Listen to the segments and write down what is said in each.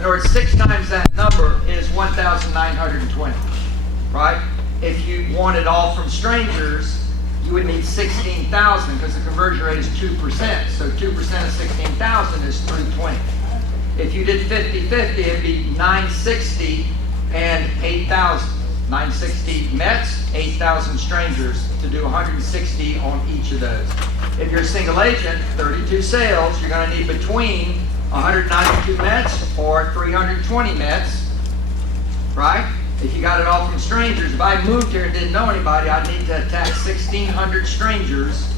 In other words, 6 times that number is 1,920, right? If you want it all from strangers, you would need 16,000 because the conversion rate is 2%. So 2% of 16,000 is 320. If you did 50-50, it'd be 960 and 8,000. 960 Mets, 8,000 strangers to do 160 on each of those. If you're a single agent, 32 sales, you're going to need between 192 Mets or 320 Mets, right? If you got it all from strangers, if I moved here and didn't know anybody, I'd need to attack 1,600 strangers.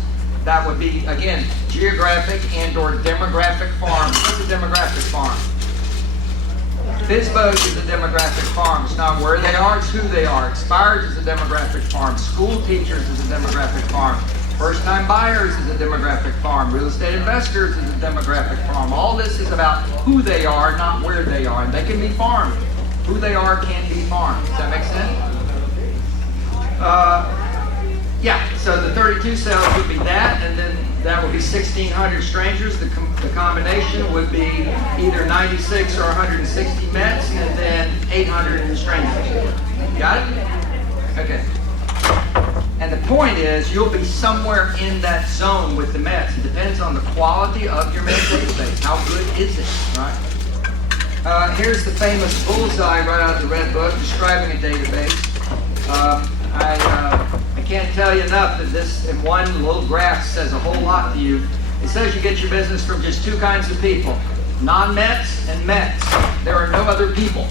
That would be, again, geographic and or demographic farm. What's a demographic farm? FSBOs is a demographic farm. It's not where they are, it's who they are. Expireds is a demographic farm. School teachers is a demographic farm. First-time buyers is a demographic farm. Real estate investors is a demographic farm. All this is about who they are, not where they are. And they can be farmed. Who they are can be farmed. Does that make sense? Yeah, so the 32 sales would be that, and then that would be 1,600 strangers. The combination would be either 96 or 160 Mets, and then 800 strangers. Got it? Okay. And the point is, you'll be somewhere in that zone with the Mets. It depends on the quality of your Met database. How good is it, right? Here's the famous bullseye right out of the Red Book describing a database. I can't tell you enough that this in one little graph says a whole lot to you. It says you get your business from just 2 kinds of people, non-Mets and Mets. There are no other people.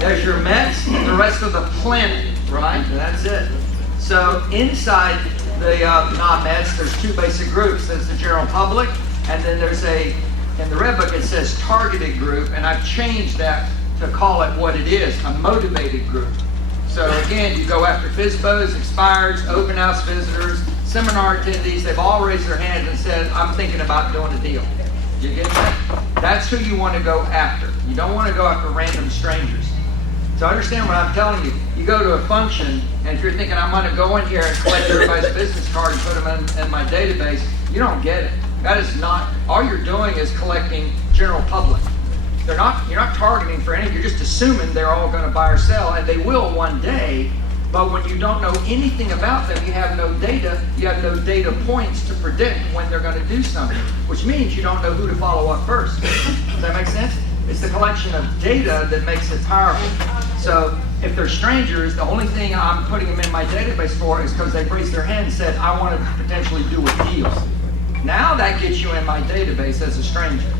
There's your Mets and the rest of the planet, right? And that's it. So inside the non-Mets, there's 2 basic groups. There's the general public, and then there's in the Red Book it says targeted group, and I've changed that to call it what it is, a motivated group. So again, you go after FSBOs, expireds, open house visitors, seminar attendees. They've all raised their hands and said, I'm thinking about doing a deal. You get that? That's who you want to go after. You don't want to go after random strangers. So understand what I'm telling you. You go to a function, and if you're thinking, I'm going to go in here and collect everybody's business card and put them in my database, you don't get it. That is not, all you're doing is collecting general public. You're not targeting for anything. You're just assuming they're all going to buy or sell, and they will one day. But when you don't know anything about them, you have no data. You have no data points to predict when they're going to do something, which means you don't know who to follow up first. Does that make sense? It's the collection of data that makes it powerful. So if they're strangers, the only thing I'm putting them in my database for is because they've raised their hand and said, I want to potentially do a deal. Now that gets you in my database as a stranger.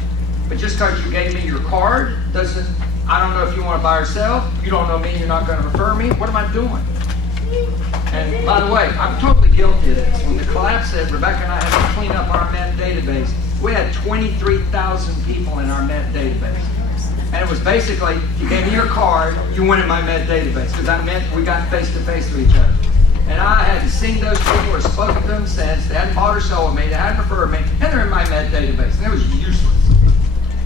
But just because you gave me your card doesn't, I don't know if you want to buy or sell. You don't know me, you're not going to refer me. What am I doing? And by the way, I'm totally guilty of this. When the collapse hit, Rebecca and I had to clean up our Met database. We had 23,000 people in our Met database. And it was basically, if you gave me your card, you went in my Met database. Because that meant we got face to face with each other. And I hadn't seen those people or spoken to them since. They hadn't bought or sold with me. They hadn't referred me. And they're in my Met database. And it was useless.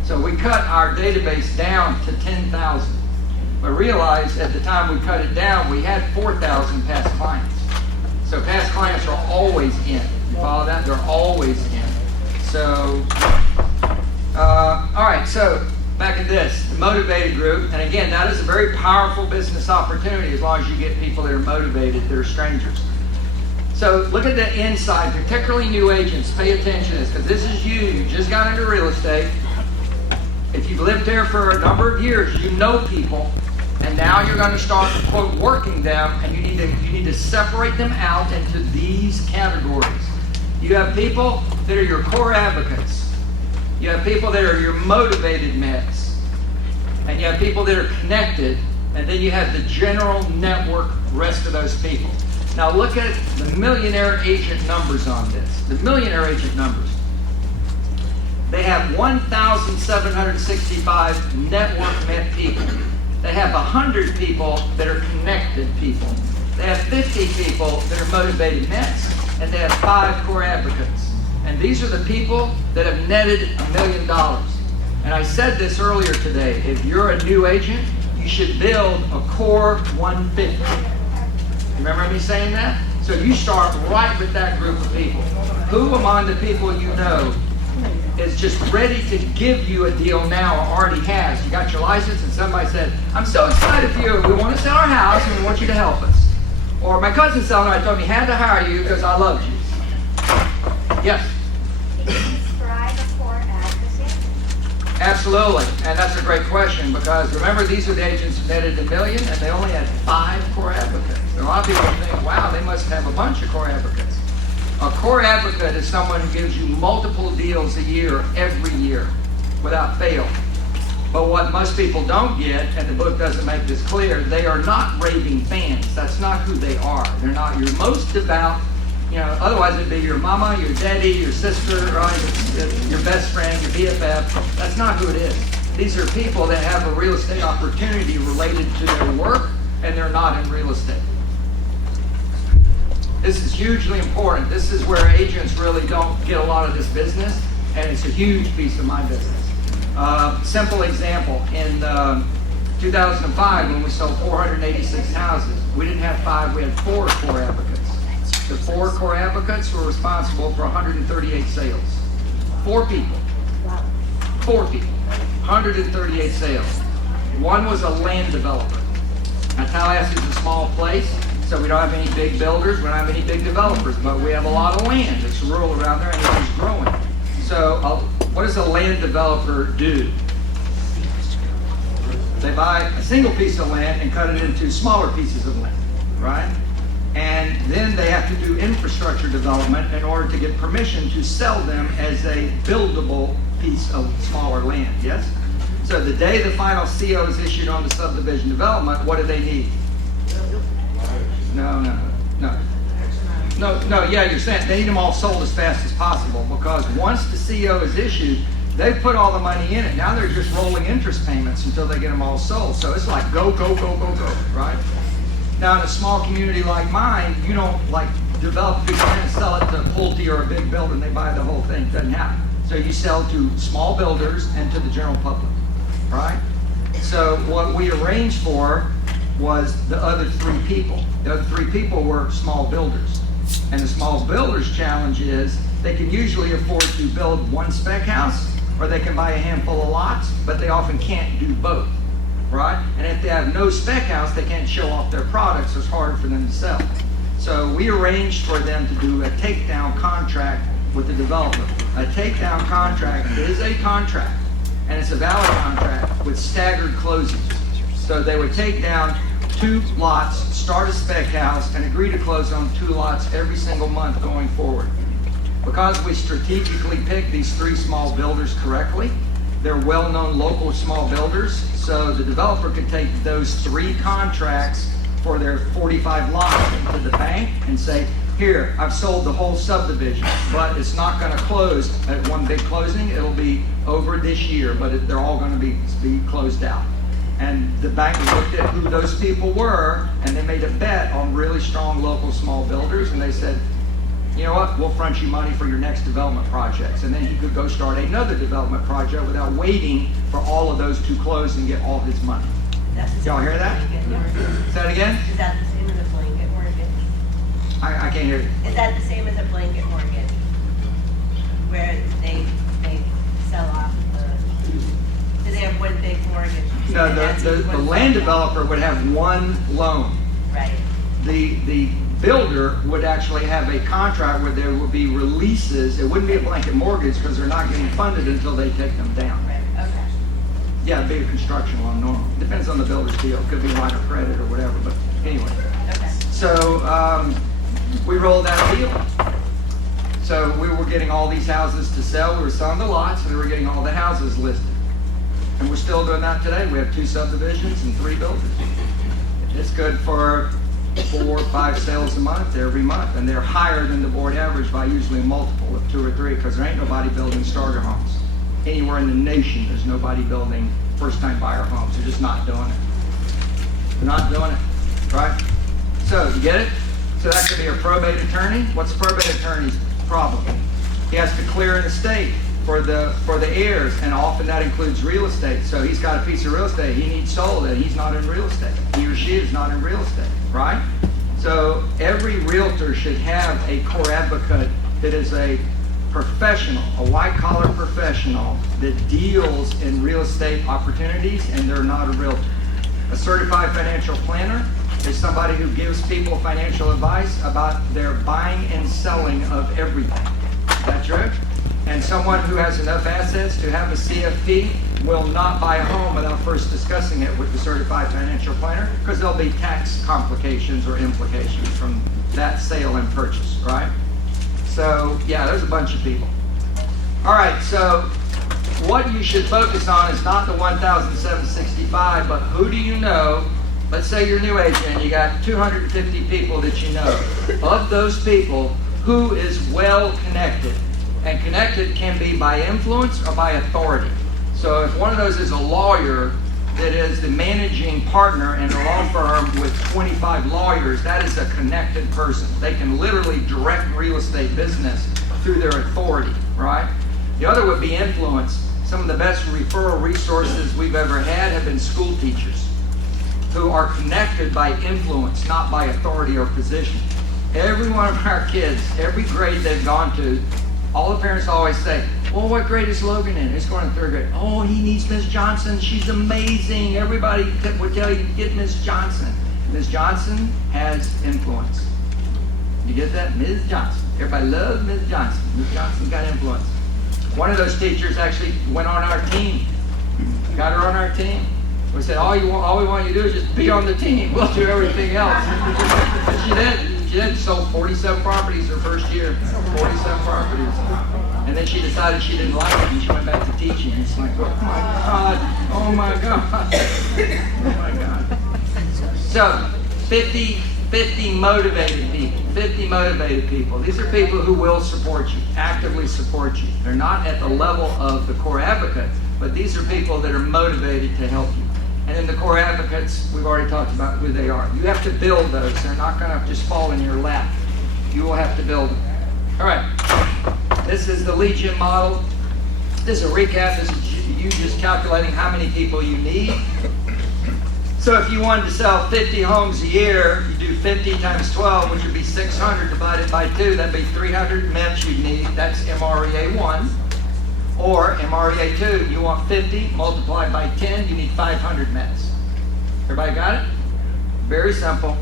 So we cut our database down to 10,000. But realized at the time we cut it down, we had 4,000 past clients. So past clients are always in. You follow that? They're always in. So, all right, so back at this, the motivated group. And again, that is a very powerful business opportunity as long as you get people that are motivated, that are strangers. So look at the inside, particularly new agents. Pay attention to this, because this is you. You just got into real estate. If you've lived there for a number of years, you know people, and now you're going to start, quote, working them, and you need to separate them out into these categories. You have people that are your core advocates. You have people that are your motivated Mets. And you have people that are connected, and then you have the general network, rest of those people. Now look at the millionaire agent numbers on this. The millionaire agent numbers. They have 1,765 network Met people. They have 100 people that are connected people. They have 50 people that are motivated Mets, and they have 5 core advocates. And these are the people that have netted $1 million. And I said this earlier today, if you're a new agent, you should build a core 150. Remember me saying that? So you start right with that group of people. Who among the people you know is just ready to give you a deal now, or already has. You got your license and somebody said, I'm so excited for you. We want to sell our house and we want you to help us. Or my cousin selling it, I told me he had to hire you because I loved you. Yes? Can you describe a core advocate? Absolutely, and that's a great question because remember, these are the agents who netted $1 million and they only had 5 core advocates. A lot of people think, wow, they must have a bunch of core advocates. A core advocate is someone who gives you multiple deals a year, every year, without fail. But what most people don't get, and the book doesn't make this clear, they are not raving fans. That's not who they are. They're not your most devout, otherwise it'd be your mama, your daddy, your sister, right? Your best friend, your BFF. That's not who it is. These are people that have a real estate opportunity related to their work, and they're not in real estate. This is hugely important. This is where agents really don't get a lot of this business, and it's a huge piece of my business. Simple example, in 2005 when we sold 486 houses, we didn't have 5, we had 4 core advocates. The 4 core advocates were responsible for 138 sales. 4 people. 4 people. 138 sales. One was a land developer. Now Tallahassee is a small place, so we don't have any big builders, we don't have any big developers, but we have a lot of land. It's rural around there and it is growing. So what does a land developer do? They buy a single piece of land and cut it into smaller pieces of land, right? And then they have to do infrastructure development in order to get permission to sell them as a buildable piece of smaller land, yes? So the day the final CO is issued on the subdivision development, what do they need? No, yeah, you're saying they need them all sold as fast as possible because once the CO is issued, they've put all the money in it. Now they're just rolling interest payments until they get them all sold. So it's like go, right? Now in a small community like mine, you don't like develop people and sell it to Pulte or a big builder and they buy the whole thing. It doesn't happen. So you sell to small builders and to the general public, right? So what we arranged for was the other 3 people. The other 3 people were small builders. And the small builders challenge is they can usually afford to build 1 spec house or they can buy a handful of lots, but they often can't do both, right? And if they have no spec house, they can't show off their products, so it's harder for them to sell. So we arranged for them to do a takedown contract with the developer. A takedown contract is a contract, and it's a valid contract with staggered closings. So they would take down 2 lots, start a spec house, and agree to close on 2 lots every single month going forward. Because we strategically picked these 3 small builders correctly, they're well-known local small builders, so the developer could take those 3 contracts for their 45 lots into the bank and say, here, I've sold the whole subdivision, but it's not going to close at one big closing. It'll be over this year, but they're all going to be closed out. And the bank looked at who those people were, and they made a bet on really strong local small builders, and they said, you know what, we'll front you money for your next development projects. And then he could go start another development project without waiting for all of those to close and get all his money. Y'all hear that? Say that again? Is that the same as a blanket mortgage? I can't hear you. Is that the same as a blanket mortgage? Where they sell off do they have one big mortgage? No, the land developer would have 1 loan. Right. The builder would actually have a contract where there would be releases. It wouldn't be a blanket mortgage because they're not getting funded until they take them down. Right. Okay. Yeah, it'd be a construction loan normal. Depends on the builder's deal. Could be line of credit or whatever, but anyway. Okay. So we rolled out a deal. So we were getting all these houses to sell. We were selling the lots and we were getting all the houses listed. And we're still doing that today. We have 2 subdivisions and 3 builders. It's good for 4 or 5 sales a month, every month. And they're higher than the board average by usually a multiple of 2 or 3 because there ain't nobody building starter homes. Anywhere in the nation, there's nobody building first-time buyer homes. They're just not doing it. They're not doing it, right? So, you get it? So that could be a probate attorney. What's a probate attorney's problem? He has to clear an estate for the heirs, and often that includes real estate. So he's got a piece of real estate he needs sold, and he's not in real estate. He or she is not in real estate, right? So every realtor should have a core advocate that is a professional, a white-collar professional that deals in real estate opportunities, and they're not a realtor. A certified financial planner is somebody who gives people financial advice about their buying and selling of everything. Is that true? And someone who has enough assets to have a CFP will not buy a home without first discussing it with the certified financial planner, because there'll be tax complications or implications from that sale and purchase, right? So, yeah, there's a bunch of people. All right, so what you should focus on is not the 1,765, but who do you know? Let's say you're a new agent and you got 250 people that you know. Of those people, who is well connected? And connected can be by influence or by authority. So if one of those is a lawyer that is the managing partner in a law firm with 25 lawyers, that is a connected person. They can literally direct real estate business through their authority, right? The other would be influence. Some of the best referral resources we've ever had have been school teachers who are connected by influence, not by authority or position. Every one of our kids, every grade they've gone to, all the parents always say, well, what grade is Logan in? He's going to third grade. Oh, he needs Miss Johnson. She's amazing. Everybody would tell you to get Miss Johnson. Miss Johnson has influence. You get that? Ms. Johnson. Everybody loves Ms. Johnson. Ms. Johnson's got influence. One of those teachers actually went on our team. Got her on our team. We said, all we want you to do is just be on the team. We'll do everything else. And she did. She did. Sold 47 properties her first year. 47 properties. And then she decided she didn't like it and she went back to teaching. And it's like, oh my God. Oh my God. Oh my God. So, 50 motivated people. 50 motivated people. These are people who will support you, actively support you. They're not at the level of the core advocate, but these are people that are motivated to help you. And then the core advocates, we've already talked about who they are. You have to build those. They're not going to just fall in your lap. You will have to build them. All right. This is the lead gen model. This is a recap. This is you just calculating how many people you need. So if you wanted to sell 50 homes a year, you do 50 times 12, which would be 600 divided by 2. That'd be 300 MEPs you'd need. That's MREA 1. Or MREA 2, you want 50 multiplied by 10, you need 500 MEPs. Everybody got it? Very simple.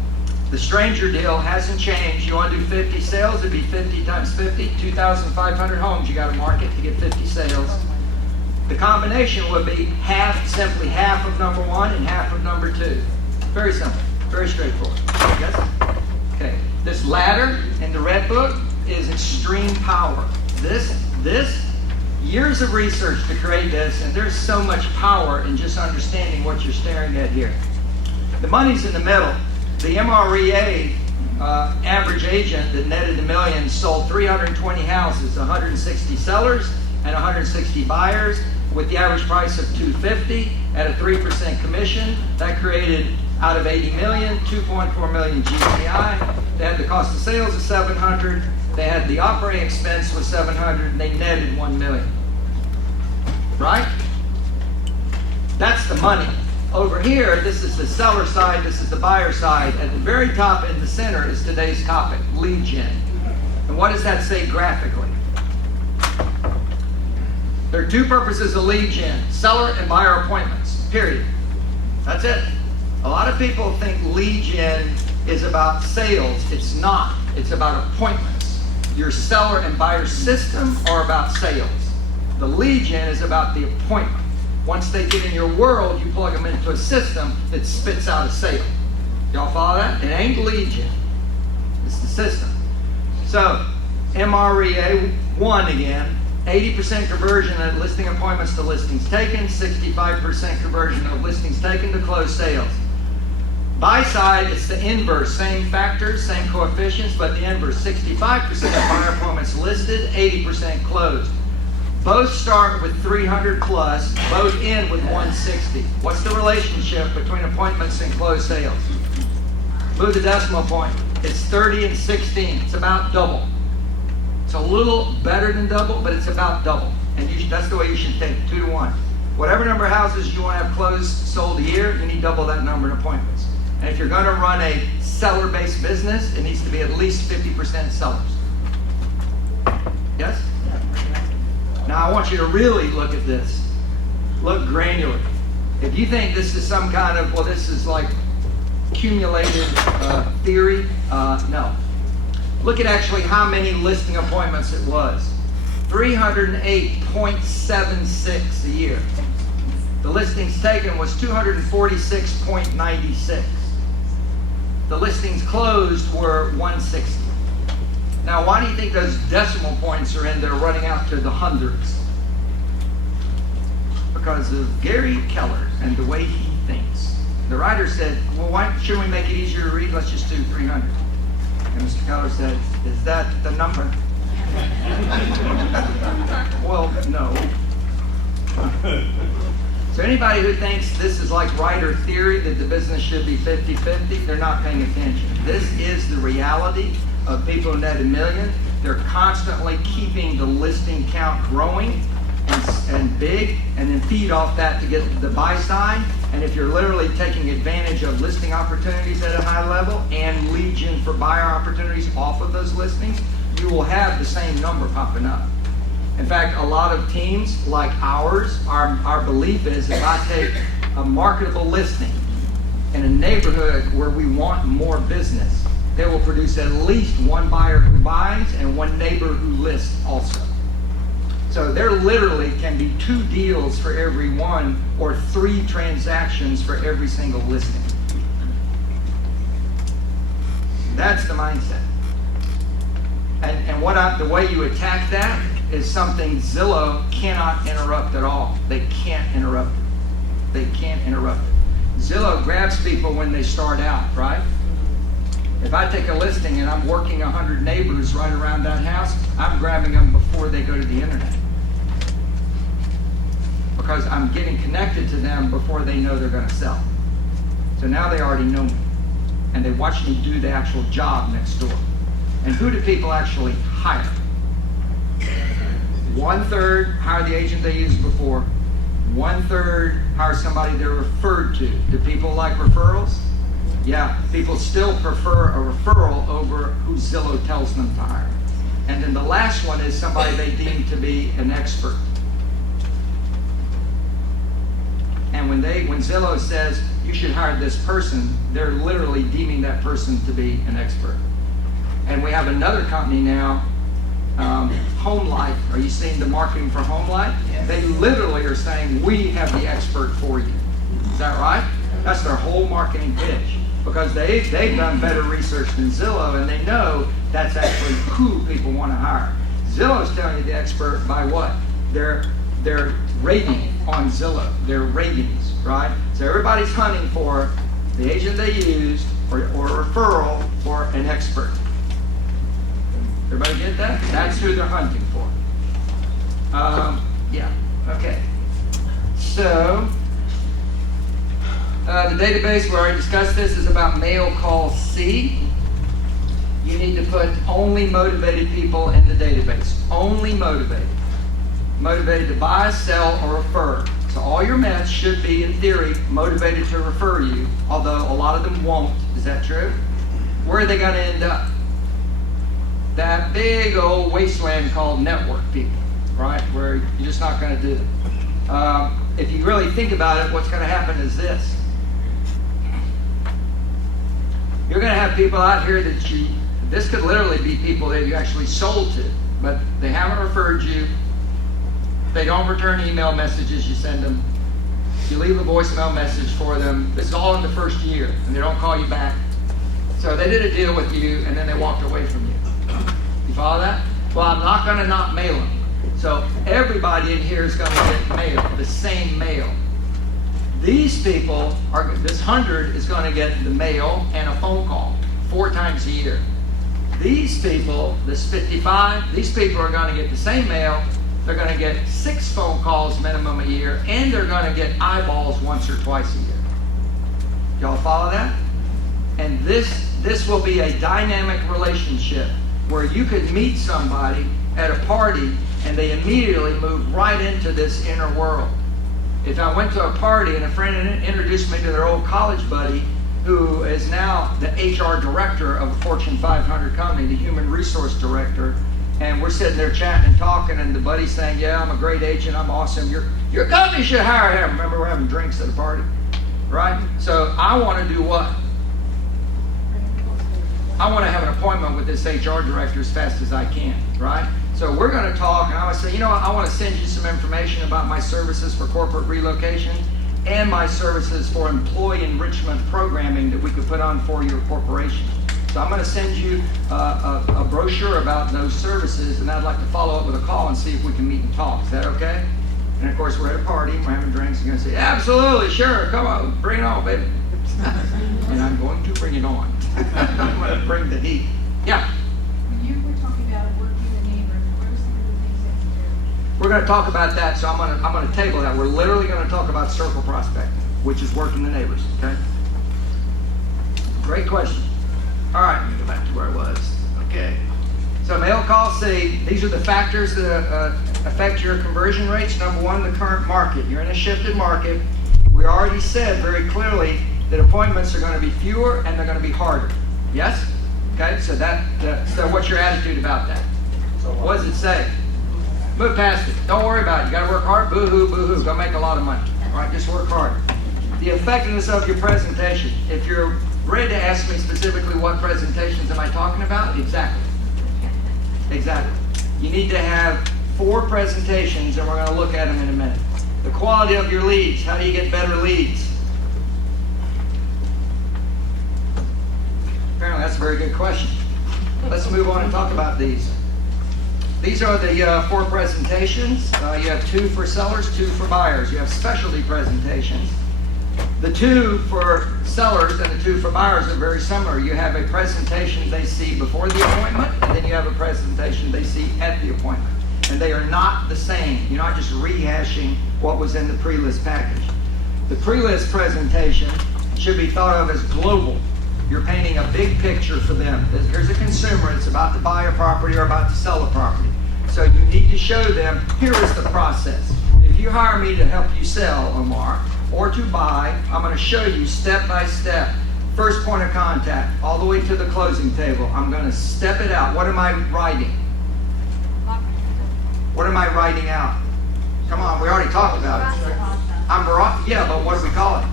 The stranger deal hasn't changed. You want to do 50 sales, it'd be 50 times 50, 2,500 homes you got to market to get 50 sales. The combination would be simply half of number 1 and half of number 2. Very simple, very straightforward. Yes? Okay. This ladder in the red book is extreme power. This years of research to create this, and there's so much power in just understanding what you're staring at here. The money's in the middle. The MREA average agent that netted $1 million sold 320 houses, 160 sellers and 160 buyers, with the average price of $250 at a 3% commission. That created, out of 80 million, 2.4 million GCI. They had the cost of sales of 700. They had the operating expense was 700, and they netted 1 million. Right? That's the money. Over here, this is the seller side, this is the buyer side. At the very top in the center is today's topic, lead gen. And what does that say graphically? There are two purposes of lead gen, seller and buyer appointments, period. That's it. A lot of people think lead gen is about sales. It's not. It's about appointments. Your seller and buyer system are about sales. The lead gen is about the appointment. Once they get in your world, you plug them into a system that spits out a sale. Y'all follow that? It ain't lead gen. It's the system. So, MREA 1 again, 80% conversion of listing appointments to listings taken, 65% conversion of listings taken to closed sales. Buy side, it's the inverse, same factors, same coefficients, but the inverse, 65% of buyer appointments listed, 80% closed. Both start with 300 plus, both end with 160. What's the relationship between appointments and closed sales? Move the decimal point. It's 30 and 16. It's about double. It's a little better than double, but it's about double. And that's the way you should think, 2 to 1. Whatever number of houses you want to have closed, sold a year, you need double that number of appointments. And if you're going to run a seller-based business, it needs to be at least 50% sellers. Yes? Now I want you to really look at this. Look granular. If you think this is some kind of, well, this is like accumulated theory, no. Look at actually how many listing appointments it was. 308.76 a year. The listings taken was 246.96. The listings closed were 160. Now, why do you think those decimal points are in there running out to the hundreds? Because of Gary Keller and the way he thinks. The writer said, well, why shouldn't we make it easier to read? Let's just do 300. And Mr. Keller said, is that the number? Well, no. So anybody who thinks this is like writer theory, that the business should be 50-50, they're not paying attention. This is the reality of people who net $1 million. They're constantly keeping the listing count growing and big, and then feed off that to get the buy side. And if you're literally taking advantage of listing opportunities at a high level and lead gen for buyer opportunities off of those listings, you will have the same number popping up. In fact, a lot of teams like ours, our belief is if I take a marketable listing in a neighborhood where we want more business, they will produce at least one buyer who buys and one neighbor who lists also. So there literally can be 2 deals for every one or 3 transactions for every single listing. That's the mindset. And the way you attack that is something Zillow cannot interrupt at all. They can't interrupt it. They can't interrupt it. Zillow grabs people when they start out, right? If I take a listing and I'm working 100 neighbors right around that house, I'm grabbing them before they go to the internet. Because I'm getting connected to them before they know they're going to sell. So now they already know me. And they watch me do the actual job next door. And who do people actually hire? 1/3 hire the agent they used before. 1/3 hire somebody they're referred to. Do people like referrals? Yeah, people still prefer a referral over who Zillow tells them to hire. And then the last one is somebody they deem to be an expert. And when Zillow says you should hire this person, they're literally deeming that person to be an expert. And we have another company now, Home Life. Are you seeing the marketing for Home Life? Yes. They literally are saying, we have the expert for you. Is that right? That's their whole marketing pitch. Because they've done better research than Zillow, and they know that's actually who people want to hire. Zillow's telling you the expert by what? Their rating on Zillow, their ratings, right? So everybody's hunting for the agent they used, or a referral, or an expert. Everybody get that? That's who they're hunting for. Yeah, okay. So, the database, we already discussed this, is about mail call C. You need to put only motivated people in the database. Only motivated. Motivated to buy, sell, or refer. So all your mess should be, in theory, motivated to refer you, although a lot of them won't. Is that true? Where are they going to end up? That big old wasteland called network people, right? Where you're just not going to do it. If you really think about it, what's going to happen is this. You're going to have people out here that this could literally be people that you actually sold to, but they haven't referred you. They don't return email messages you send them. You leave a voicemail message for them. This is all in the first year, and they don't call you back. So they did a deal with you, and then they walked away from you. You follow that? Well, I'm not going to not mail them. So everybody in here is going to get mail, the same mail. These people, this 100 is going to get the mail and a phone call 4 times a year. These people, this 55, these people are going to get the same mail. They're going to get 6 phone calls minimum a year, and they're going to get eyeballs once or twice a year. Y'all follow that? And this will be a dynamic relationship where you could meet somebody at a party and they immediately move right into this inner world. If I went to a party and a friend introduced me to their old college buddy who is now the HR director of a Fortune 500 company, the human resource director, and we're sitting there chatting and talking, and the buddy's saying, yeah, I'm a great agent, I'm awesome, your company should hire him. Remember, we're having drinks at a party, right? So I want to do what? I want to have an appointment with this HR director as fast as I can, right? So we're going to talk, and I would say, you know what, I want to send you some information about my services for corporate relocation and my services for employee enrichment programming that we could put on for your corporation. So I'm going to send you a brochure about those services, and I'd like to follow up with a call and see if we can meet and talk. Is that okay? And of course, we're at a party, we're having drinks, and you're going to say, absolutely, sure, come on, bring it on, baby. And I'm going to bring it on. I'm going to bring the heat. Yeah? When you were talking about working the neighbors, what are some of the things that you do? We're going to talk about that, so I'm going to table that. We're literally going to talk about circle prospecting, which is working the neighbors, okay? Great question. All right, let me go back to where I was. Okay. So mail call C, these are the factors that affect your conversion rates. Number one, the current market. You're in a shifted market. We already said very clearly that appointments are going to be fewer and they're going to be harder. Yes? Okay, so so what's your attitude about that? What does it say? Move past it. Don't worry about it. You got to work hard. Boo-hoo, boo-hoo. Go make a lot of money. All right, just work hard. The effectiveness of your presentation. If you're ready to ask me specifically what presentations am I talking about, exactly. Exactly. You need to have 4 presentations, and we're going to look at them in a minute. The quality of your leads. How do you get better leads? Apparently that's a very good question. Let's move on and talk about these. These are the 4 presentations. You have 2 for sellers, 2 for buyers. You have specialty presentations. The 2 for sellers and the 2 for buyers are very similar. You have a presentation they see before the appointment, and then you have a presentation they see at the appointment. And they are not the same. You're not just rehashing what was in the pre-list package. The pre-list presentation should be thought of as global. You're painting a big picture for them. Here's a consumer that's about to buy a property or about to sell a property. So you need to show them, here is the process. If you hire me to help you sell, Omar, or to buy, I'm going to show you step by step. First point of contact, all the way to the closing table. I'm going to step it out. What am I writing? What am I writing out? Come on, we already talked about it. Yeah, but what do we call it?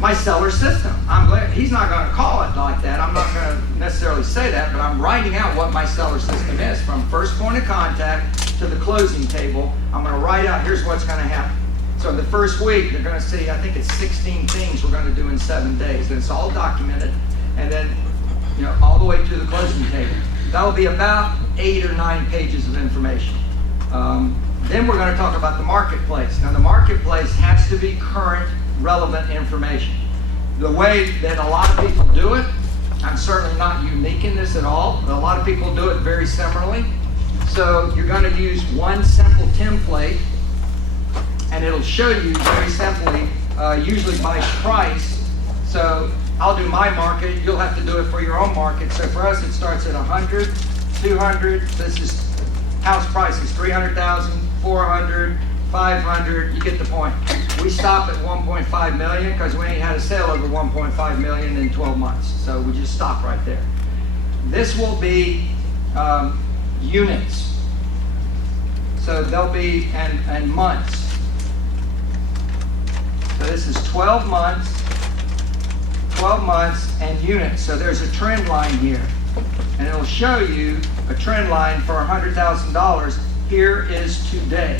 My seller system. I'm glad he's not going to call it like that. I'm not going to necessarily say that, but I'm writing out what my seller system is. From first point of contact to the closing table, I'm going to write out, here's what's going to happen. So in the first week, you're going to see, I think it's 16 things we're going to do in 7 days. And it's all documented. And then, all the way to the closing table. That'll be about 8 or 9 pages of information. Then we're going to talk about the marketplace. Now, the marketplace has to be current, relevant information. The way that a lot of people do it, I'm certainly not unique in this at all, but a lot of people do it very similarly. So you're going to use one simple template, and it'll show you very simply, usually by price. So I'll do my market, you'll have to do it for your own market. So for us, it starts at 100, 200, this is house prices, 300,000, 400, 500, you get the point. We stop at 1.5 million because we ain't had a sale over 1.5 million in 12 months. So we just stop right there. This will be units. So they'll be, and months. So this is 12 months and units. So there's a trend line here. And it'll show you a trend line for $100,000. Here is today.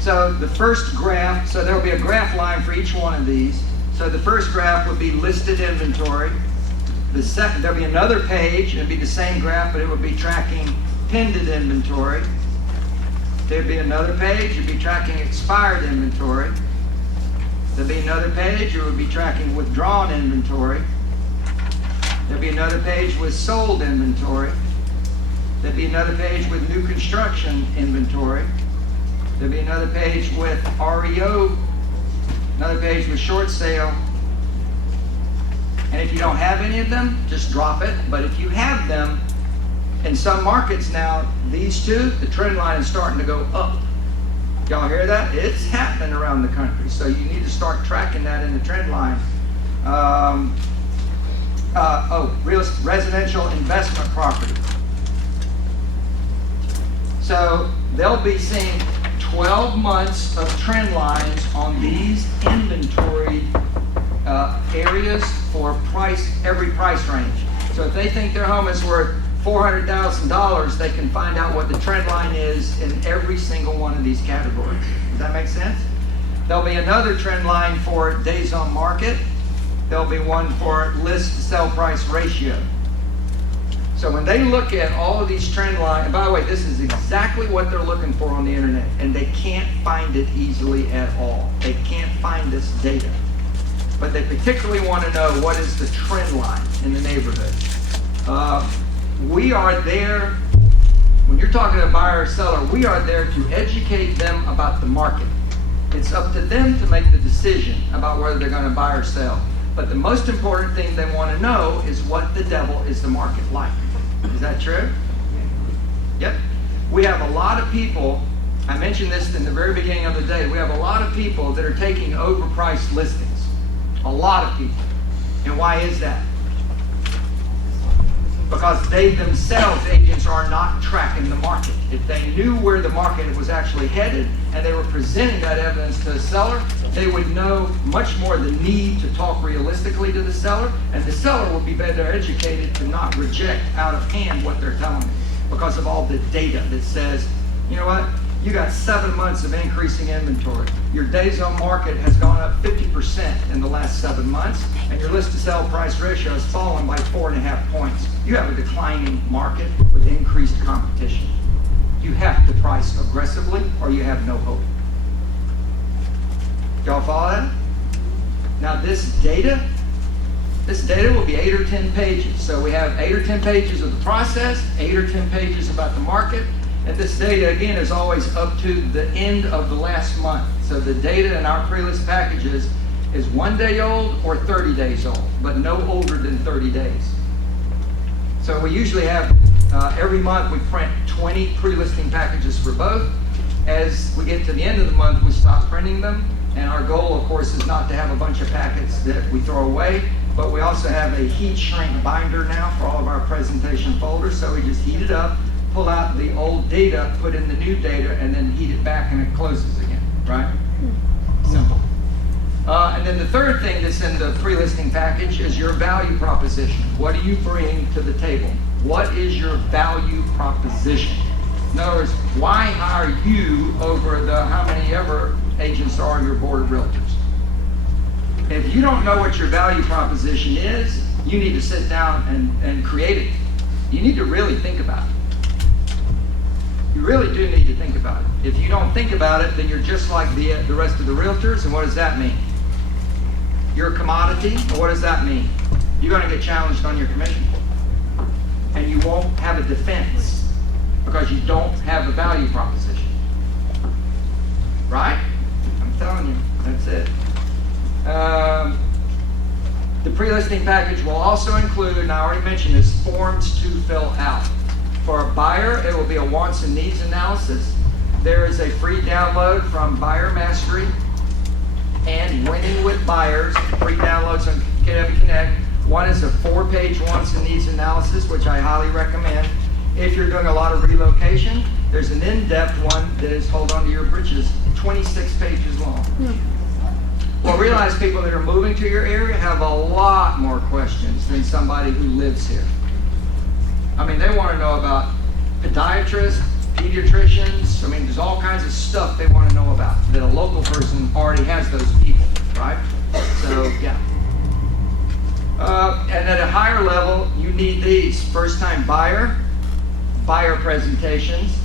So the first graph, so there'll be a graph line for each one of these. So the first graph would be listed inventory. The second, there'll be another page, it'll be the same graph, but it would be tracking pending inventory. There'd be another page, it'd be tracking expired inventory. There'll be another page, it would be tracking withdrawn inventory. There'll be another page with sold inventory. There'll be another page with new construction inventory. There'll be another page with REO, another page with short sale. And if you don't have any of them, just drop it. But if you have them, in some markets now, these two, the trend line is starting to go up. Y'all hear that? It's happening around the country. So you need to start tracking that in the trend line. Residential investment property. So they'll be seeing 12 months of trend lines on these inventory areas for every price range. So if they think their home is worth $400,000, they can find out what the trend line is in every single one of these categories. Does that make sense? There'll be another trend line for days on market. There'll be one for list to sell price ratio. So when they look at all of these trend lines, and by the way, this is exactly what they're looking for on the internet, and they can't find it easily at all. They can't find this data. But they particularly want to know what is the trend line in the neighborhood. We are there, when you're talking to a buyer or seller, we are there to educate them about the market. It's up to them to make the decision about whether they're going to buy or sell. But the most important thing they want to know is what the devil is the market like. Is that true? Yep. We have a lot of people, I mentioned this in the very beginning of the day, we have a lot of people that are taking overpriced listings. A lot of people. And why is that? Because they themselves, agents, are not tracking the market. If they knew where the market was actually headed and they were presenting that evidence to the seller, they would know much more the need to talk realistically to the seller, and the seller would be better educated to not reject out of hand what they're telling them because of all the data that says, you know what, you got 7 months of increasing inventory. Your days on market has gone up 50% in the last 7 months, and your list to sell price ratio has fallen by 4.5 points. You have a declining market with increased competition. You have to price aggressively or you have no hope. Y'all follow that? Now this data will be 8 or 10 pages. So we have 8 or 10 pages of the process, 8 or 10 pages about the market, and this data again is always up to the end of the last month. So the data in our pre-list packages is 1 day old or 30 days old, but no older than 30 days. So we usually have, every month we print 20 pre-listing packages for both. As we get to the end of the month, we stop printing them. And our goal, of course, is not to have a bunch of packets that we throw away, but we also have a heat shrink binder now for all of our presentation folders. So we just heat it up, pull out the old data, put in the new data, and then heat it back and it closes again, right? Simple. And then the third thing that's in the pre-listing package is your value proposition. What do you bring to the table? What is your value proposition? In other words, why hire you over the how many ever agents are on your board of realtors? If you don't know what your value proposition is, you need to sit down and create it. You need to really think about it. You really do need to think about it. If you don't think about it, then you're just like the rest of the realtors. And what does that mean? You're a commodity. And what does that mean? You're going to get challenged on your commission. And you won't have a defense because you don't have a value proposition. Right? I'm telling you, that's it. The pre-listing package will also include, and I already mentioned this, forms to fill out. For a buyer, it will be a wants and needs analysis. There is a free download from Buyer Mastery and Winning with Buyers, free downloads on KW Connect. One is a 4-page wants and needs analysis, which I highly recommend. If you're doing a lot of relocation, there's an in-depth one that is, hold on to your britches, 26 pages long. Well, realize people that are moving to your area have a lot more questions than somebody who lives here. I mean, they want to know about podiatrists, pediatricians. I mean, there's all kinds of stuff they want to know about that a local person already has those people, right? So, yeah. And at a higher level, you need these. First-time buyer, buyer presentations,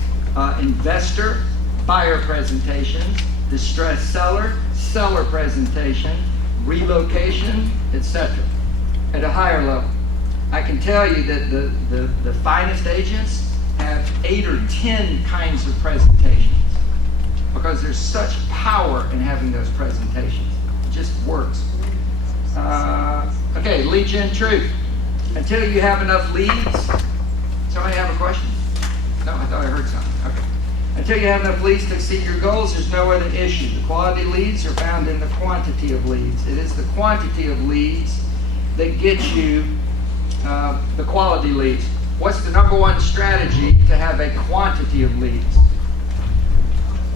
investor, buyer presentations, distressed seller, seller presentation, relocation, etc. At a higher level. I can tell you that the finest agents have 8 or 10 kinds of presentations because there's such power in having those presentations. It just works. Okay, lead gen truth. Until you have enough leads, somebody have a question? No, I thought I heard something. Okay. Until you have enough leads to exceed your goals, there's no other issue. The quality leads are found in the quantity of leads. It is the quantity of leads that gets you the quality leads. What's the number one strategy to have a quantity of leads?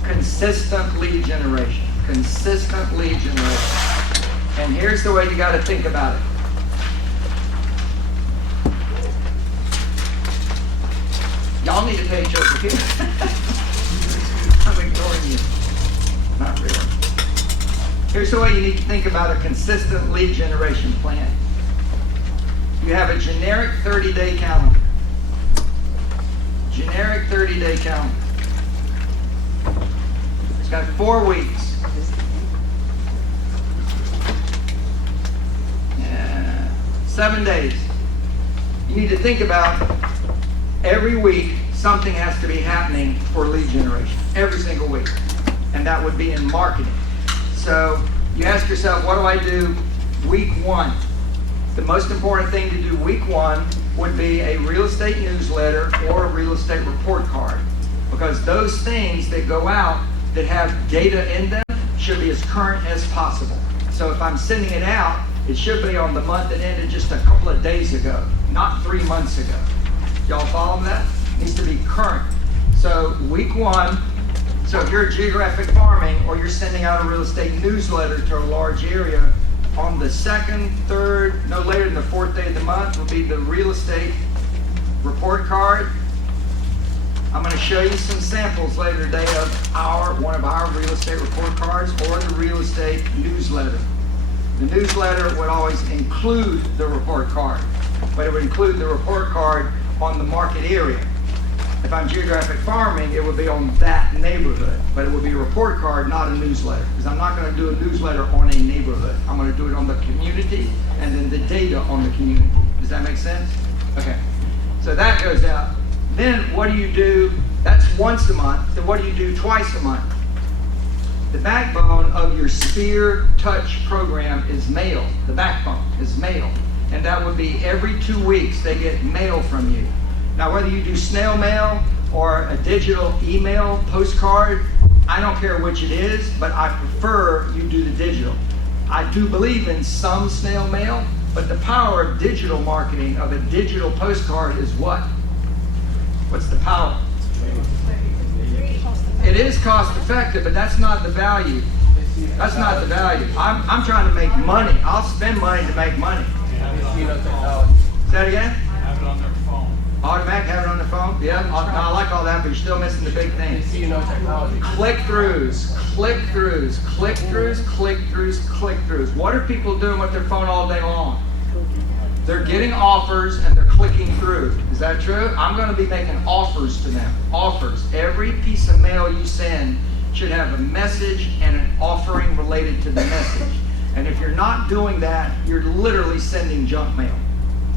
Consistent lead generation. Consistent lead generation. And here's the way you got to think about it. Y'all need a page over here. I'm ignoring you. Not really. Here's the way you need to think about a consistent lead generation plan. You have a generic 30-day calendar. Generic 30-day calendar. It's got 4 weeks. 7 days. You need to think about every week something has to be happening for lead generation. Every single week. And that would be in marketing. So you ask yourself, what do I do week 1? The most important thing to do week 1 would be a real estate newsletter or a real estate report card. Because those things that go out that have data in them should be as current as possible. So if I'm sending it out, it should be on the month that ended just a couple of days ago, not 3 months ago. Y'all follow that? It needs to be current. So week 1, so if you're geographic farming or you're sending out a real estate newsletter to a large area, on the 2nd, 3rd, no later than the 4th day of the month will be the real estate report card. I'm going to show you some samples later today of one of our real estate report cards or the real estate newsletter. The newsletter would always include the report card, but it would include the report card on the market area. If I'm geographic farming, it would be on that neighborhood, but it would be a report card, not a newsletter, because I'm not going to do a newsletter on a neighborhood. I'm going to do it on the community and then the data on the community. Does that make sense? Okay. So that goes out. Then what do you do? That's once a month. Then what do you do twice a month? The backbone of your Sphere Touch program is mail. The backbone is mail. And that would be every 2 weeks they get mail from you. Now whether you do snail mail or a digital email postcard, I don't care which it is, but I prefer you do the digital. I do believe in some snail mail, but the power of digital marketing, of a digital postcard is what? What's the power? It is cost effective, but that's not the value. That's not the value. I'm trying to make money. I'll spend money to make money. Say that again? Have it on their phone. Automatic, have it on the phone? Yeah, I like all that, but you're still missing the big thing. Technology. Click-throughs, click-throughs, click-throughs, click-throughs, click-throughs. What are people doing with their phone all day long? They're getting offers and they're clicking through. Is that true? I'm going to be making offers to them. Offers. Every piece of mail you send should have a message and an offering related to the message. And if you're not doing that, you're literally sending junk mail.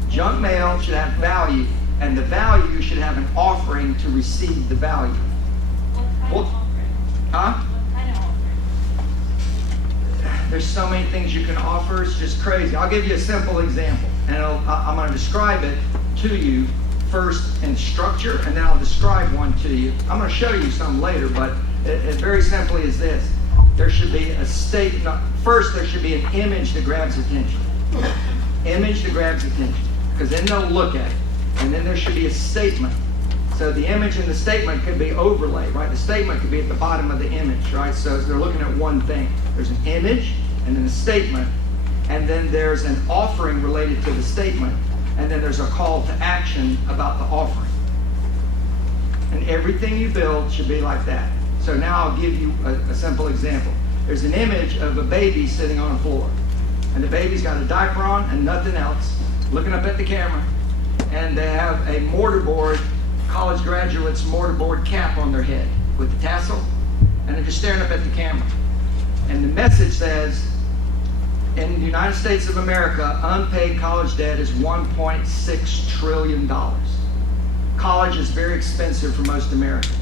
Junk mail should have value, and the value should have an offering to receive the value. What kind of offering? Huh? What kind of offering? There's so many things you can offer, it's just crazy. I'll give you a simple example, and I'm going to describe it to you first in structure, and then I'll describe one to you. I'm going to show you some later, but it very simply is this. There should be a statement. First, there should be an image that grabs attention. Image that grabs attention, because then they'll look at it. And then there should be a statement. So the image and the statement could be overlaid, right? The statement could be at the bottom of the image, right? So they're looking at one thing. There's an image, and then a statement, and then there's an offering related to the statement, and then there's a call to action about the offering. And everything you build should be like that. So now I'll give you a simple example. There's an image of a baby sitting on a floor, and the baby's got a diaper on and nothing else, looking up at the camera, and they have a mortarboard, college graduate's mortarboard cap on their head with the tassel, and they're just staring up at the camera. And the message says, in the United States of America, unpaid college debt is $1.6 trillion. College is very expensive for most Americans.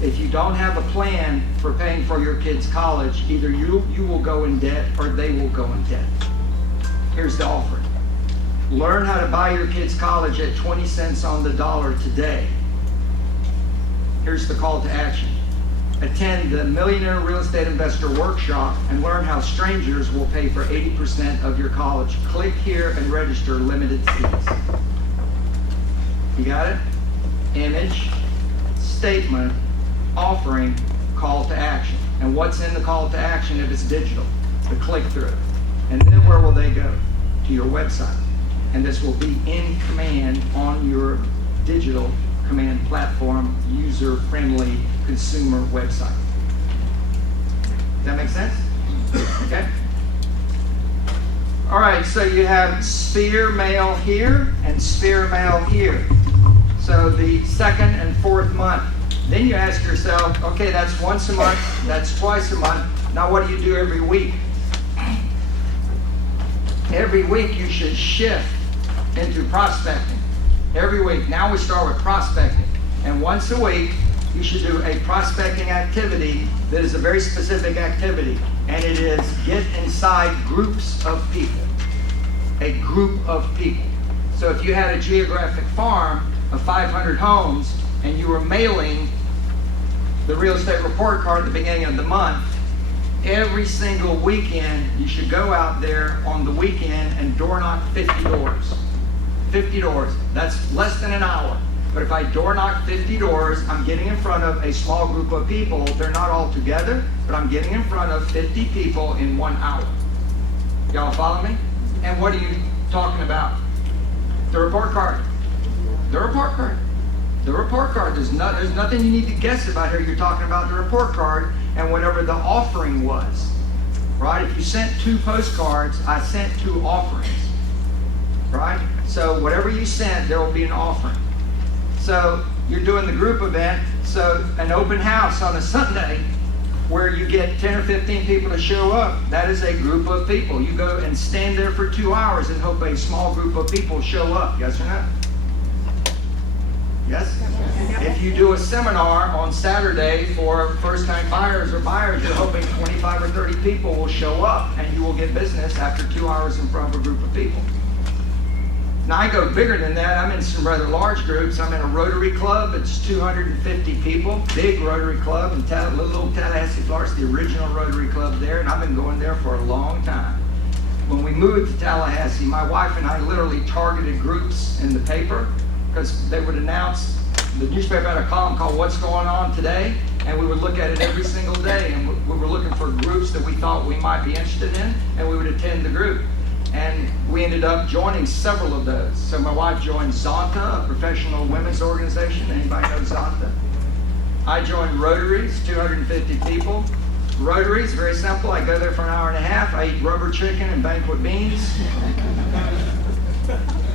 If you don't have a plan for paying for your kids' college, either you will go in debt or they will go in debt. Here's the offering. Learn how to buy your kids' college at 20 cents on the dollar today. Here's the call to action. Attend the Millionaire Real Estate Investor Workshop and learn how strangers will pay for 80% of your college. Click here and register, limited seats. You got it? Image, statement, offering, call to action. And what's in the call to action if it's digital? The click-through. And then where will they go? To your website. And this will be in command on your digital command platform, user-friendly consumer website. Does that make sense? Okay. All right, so you have sphere mail here and sphere mail here. So the second and fourth month. Then you ask yourself, okay, that's once a month, that's twice a month. Now what do you do every week? Every week you should shift into prospecting. Every week. Now we start with prospecting. And once a week, you should do a prospecting activity that is a very specific activity. And it is get inside groups of people. A group of people. So if you had a geographic farm of 500 homes and you were mailing the real estate report card at the beginning of the month, every single weekend you should go out there on the weekend and door knock 50 doors. 50 doors. That's less than an hour. But if I door knock 50 doors, I'm getting in front of a small group of people. They're not all together, but I'm getting in front of 50 people in 1 hour. Y'all follow me? And what are you talking about? The report card. The report card. The report card. There's nothing you need to guess about here. You're talking about the report card and whatever the offering was. Right? If you sent 2 postcards, I sent 2 offerings. Right? So whatever you sent, there will be an offering. So you're doing the group event, so an open house on a Sunday where you get 10 or 15 people to show up, that is a group of people. You go and stand there for 2 hours and hope a small group of people show up. Yes or no? Yes? If you do a seminar on Saturday for first-time buyers or buyers, you're hoping 25 or 30 people will show up and you will get business after 2 hours in front of a group of people. Now I go bigger than that. I'm in some rather large groups. I'm in a Rotary Club. It's 250 people, big Rotary Club in little Tallahassee, Florida, the original Rotary Club there, and I've been going there for a long time. When we moved to Tallahassee, my wife and I literally targeted groups in the paper because they would announce, the newspaper had a column called What's Going On Today, and we would look at it every single day, and we were looking for groups that we thought we might be interested in, and we would attend the group. And we ended up joining several of those. So my wife joined Zonta, a professional women's organization. Anybody know Zonta? I joined Rotaries, 250 people. Rotaries, very simple. I go there for an hour and a half. I eat rubber chicken and banquet beans.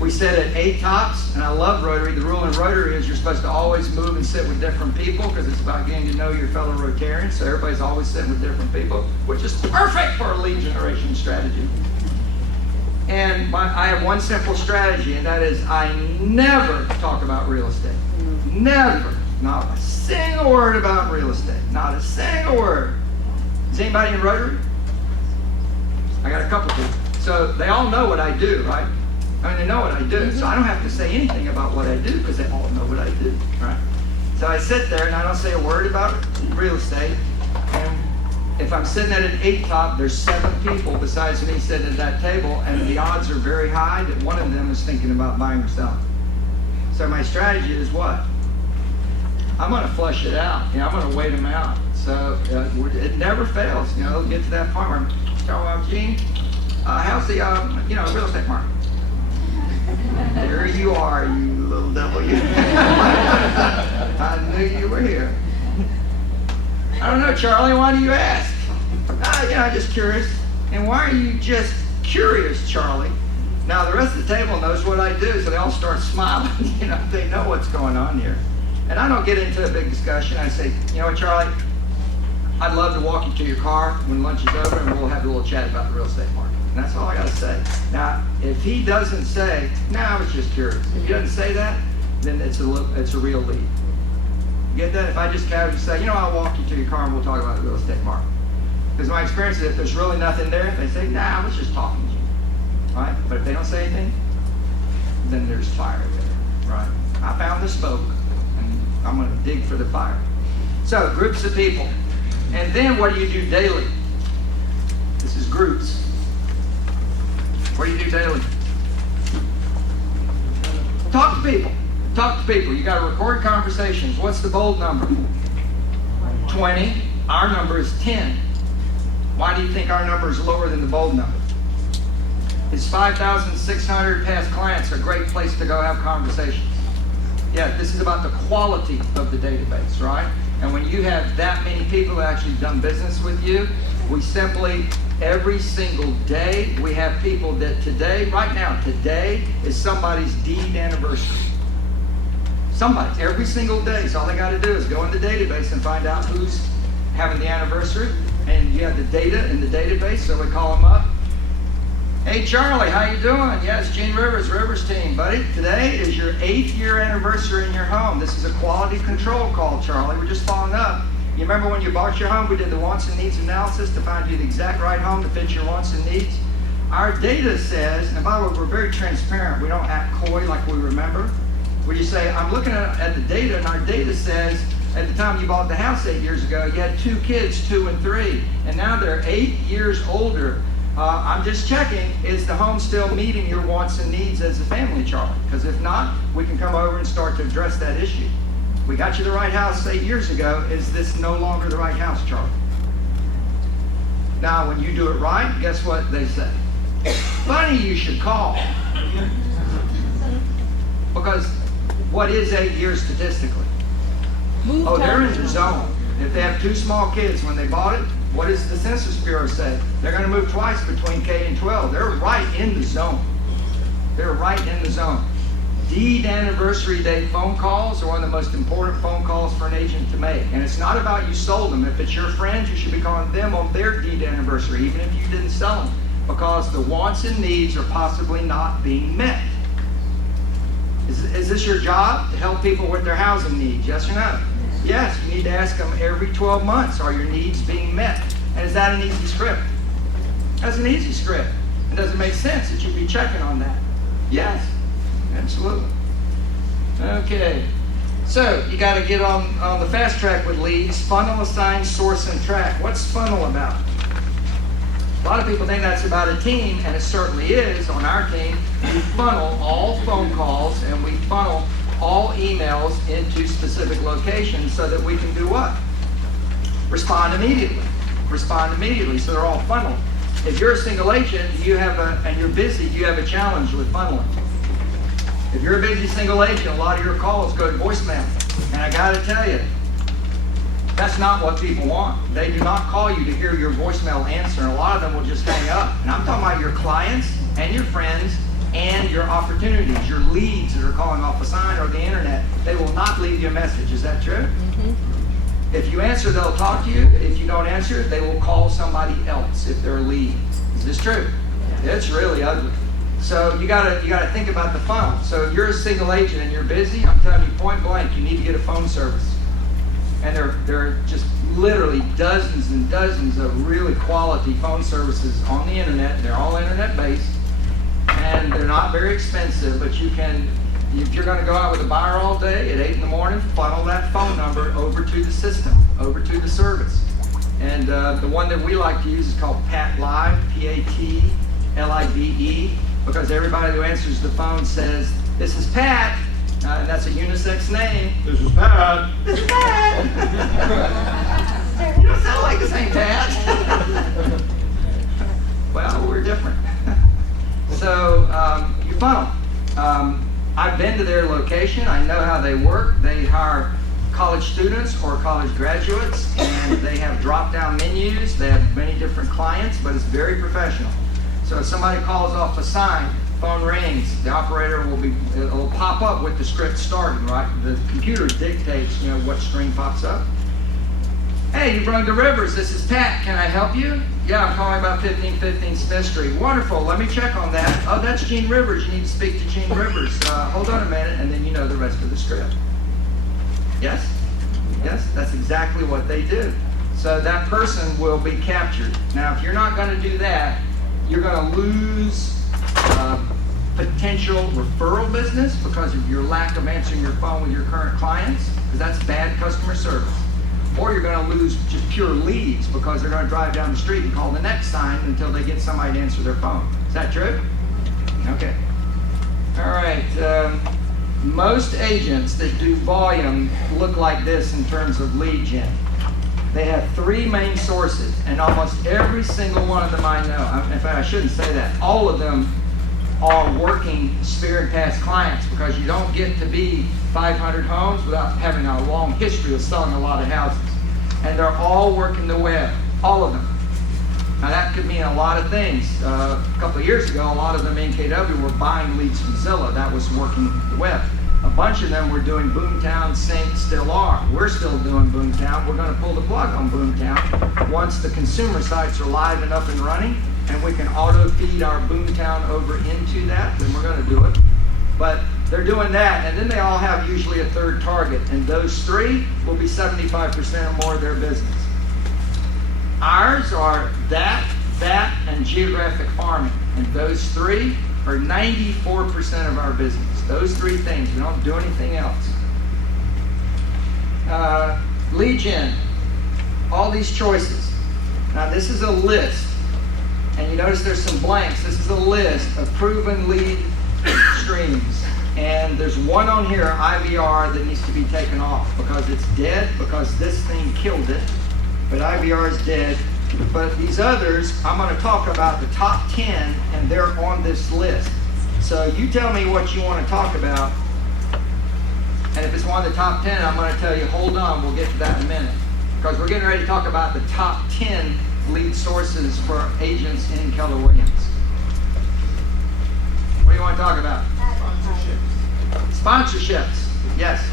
We sit at 8 tops, and I love Rotary. The rule in Rotary is you're supposed to always move and sit with different people because it's about getting to know your fellow Rotarians. So everybody's always sitting with different people, which is perfect for a lead generation strategy. And I have one simple strategy, and that is I never talk about real estate. Never. Not a single word about real estate. Not a single word. Is anybody in Rotary? I got a couple people. So they all know what I do, right? I mean, they know what I do. So I don't have to say anything about what I do because they all know what I do, right? So I sit there and I don't say a word about real estate. And if I'm sitting at an 8 top, there's 7 people besides me sitting at that table, and the odds are very high that one of them is thinking about buying or selling. So my strategy is what? I'm going to flush it out. I'm going to wait them out. So it never fails. They'll get to that point where, so, Gene, how's the real estate market? There you are, you little devil. I knew you were here. I don't know, Charlie, why do you ask? I'm just curious. And why are you just curious, Charlie? Now, the rest of the table knows what I do, so they all start smiling. They know what's going on here. And I don't get into a big discussion. I say, you know what, Charlie? I'd love to walk you to your car when lunch is over, and we'll have a little chat about the real estate market. And that's all I got to say. Now, if he doesn't say, no, I was just curious. If he doesn't say that, then it's a real lead. Get that? If I just casually say, I'll walk you to your car and we'll talk about the real estate market. Because my experience is if there's really nothing there, they say, nah, I was just talking to you. Right? But if they don't say anything, then there's fire there. Right? I found the smoke, and I'm going to dig for the fire. So, groups of people. And then what do you do daily? This is groups. What do you do daily? Talk to people. Talk to people. You got to record conversations. What's the bold number? 20. Our number is 10. Why do you think our number is lower than the bold number? Is 5,600 past clients a great place to go have conversations? Yeah, this is about the quality of the database, right? And when you have that many people that actually done business with you, we simply, every single day, we have people that today, right now, today is somebody's deed anniversary. Somebody's, every single day. So all they got to do is go in the database and find out who's having the anniversary. And you have the data in the database, so we call them up. Hey Charlie, how you doing? Yes, Gene Rivers team, buddy. Today is your 8th year anniversary in your home. This is a quality control call, Charlie. We're just following up. You remember when you bought your home, we did the wants and needs analysis to find you the exact right home to fit your wants and needs. Our data says, and by the way, we're very transparent. We don't act coy like we remember. We just say, I'm looking at the data, and our data says, at the time you bought the house 8 years ago, you had 2 kids, 2 and 3, and now they're 8 years older. I'm just checking, is the home still meeting your wants and needs as a family, Charlie? Because if not, we can come over and start to address that issue. We got you the right house 8 years ago. Is this no longer the right house, Charlie? Now, when you do it right, guess what they say? Funny you should call. Because what is 8 years statistically? Oh, they're in the zone. If they have 2 small kids when they bought it, what does the Census Bureau say? They're going to move twice between K and 12. They're right in the zone. They're right in the zone. Deed anniversary day phone calls are one of the most important phone calls for an agent to make. And it's not about you sold them. If it's your friends, you should be calling them on their deed anniversary, even if you didn't sell them, because the wants and needs are possibly not being met. Is this your job, to help people with their housing needs? Yes or no? Yes, you need to ask them every 12 months, are your needs being met? And is that an easy script? That's an easy script. It doesn't make sense that you'd be checking on that. Yes, absolutely. Okay, so you got to get on the fast track with leads. Funnel, assign, source, and track. What's funnel about? A lot of people think that's about a team, and it certainly is. On our team, we funnel all phone calls and we funnel all emails into specific locations so that we can do what? Respond immediately. Respond immediately, so they're all funneled. If you're a single agent, and you're busy, you have a challenge with funneling. If you're a busy single agent, a lot of your calls go to voicemail. And I got to tell you, that's not what people want. They do not call you to hear your voicemail answer, and a lot of them will just hang up. And I'm talking about your clients and your friends and your opportunities, your leads that are calling off a sign or the internet. They will not leave you a message. Is that true? Mm-hmm. If you answer, they'll talk to you. If you don't answer, they will call somebody else if they're a lead. Is this true? It's really ugly. So you gotta think about the funnel. So if you're a single agent and you're busy, I'm telling you point blank, you need to get a phone service. And there are just literally dozens and dozens of really quality phone services on the internet. They're all internet based, and they're not very expensive, but you can, if you're going to go out with a buyer all day at 8 in the morning, funnel that phone number over to the system, over to the service. And the one that we like to use is called Pat Live, P-A-T-L-I-V-E, because everybody who answers the phone says, "This is Pat," and that's a unisex name. This is Pat. This is Pat. You don't sound like the same Pat. Well, we're different. So you funnel. I've been to their location. I know how they work. They hire college students or college graduates, and they have drop-down menus. They have many different clients, but it's very professional. So if somebody calls off a sign, phone rings, the operator it'll pop up with the script starting, right? The computer dictates, what screen pops up. "Hey, you've rung to Rivers. This is Pat. Can I help you?" "Yeah, I'm calling about 1515 Smith Street." "Wonderful. Let me check on that." "Oh, that's Gene Rivers. You need to speak to Gene Rivers." Hold on a minute, and then you know the rest of the script. Yes? Yes, that's exactly what they do. So that person will be captured. Now, if you're not going to do that, you're going to lose potential referral business because of your lack of answering your phone with your current clients, because that's bad customer service. Or you're going to lose just pure leads because they're going to drive down the street and call the next sign until they get somebody to answer their phone. Is that true? Okay. All right. Most agents that do volume look like this in terms of lead gen. They have three main sources, and almost every single one of them I know, in fact I shouldn't say that, all of them are working sphere and past clients, because you don't get to be 500 homes without having a long history of selling a lot of houses. And they're all working the web, all of them. Now that could mean a lot of things. A couple of years ago, a lot of them in KW were buying leads from Zillow. That was working the web. A bunch of them were doing Boomtown, Sync, still are. We're still doing Boomtown. We're going to pull the plug on Boomtown once the consumer sites are live and up and running, and we can auto feed our Boomtown over into that, then we're going to do it. But they're doing that, and then they all have usually a third target, and those three will be 75% or more of their business. Ours are that, and geographic farming, and those three are 94% of our business. Those three things. We don't do anything else. Lead gen. All these choices. Now this is a list, and you notice there's some blanks. This is a list of proven lead streams, and there's one on here, IVR, that needs to be taken off because it's dead, because this thing killed it. But IVR is dead. But these others, I'm going to talk about the top 10, and they're on this list. So you tell me what you want to talk about, and if it's one of the top 10, I'm going to tell you, hold on, we'll get to that in a minute. Because we're getting ready to talk about the top 10 lead sources for agents in Keller Williams. What do you want to talk about? Sponsorships, yes.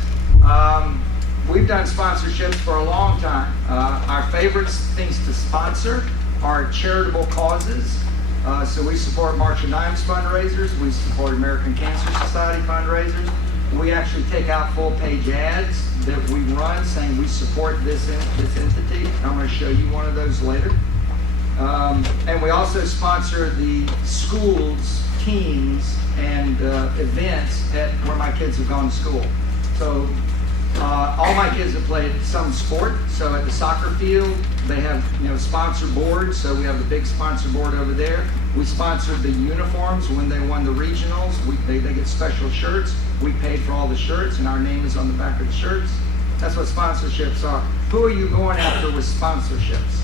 We've done sponsorships for a long time. Our favorite things to sponsor are charitable causes. So we support March of Dimes fundraisers. We support American Cancer Society fundraisers. We actually take out full-page ads that we run saying we support this entity. I'm going to show you one of those later. And we also sponsor the schools, teams, and events at where my kids have gone to school. So all my kids have played some sport. So at the soccer field, they have sponsor boards. So we have a big sponsor board over there. We sponsored the uniforms when they won the regionals. They get special shirts. We paid for all the shirts, and our name is on the back of the shirts. That's what sponsorships are. Who are you going after with sponsorships?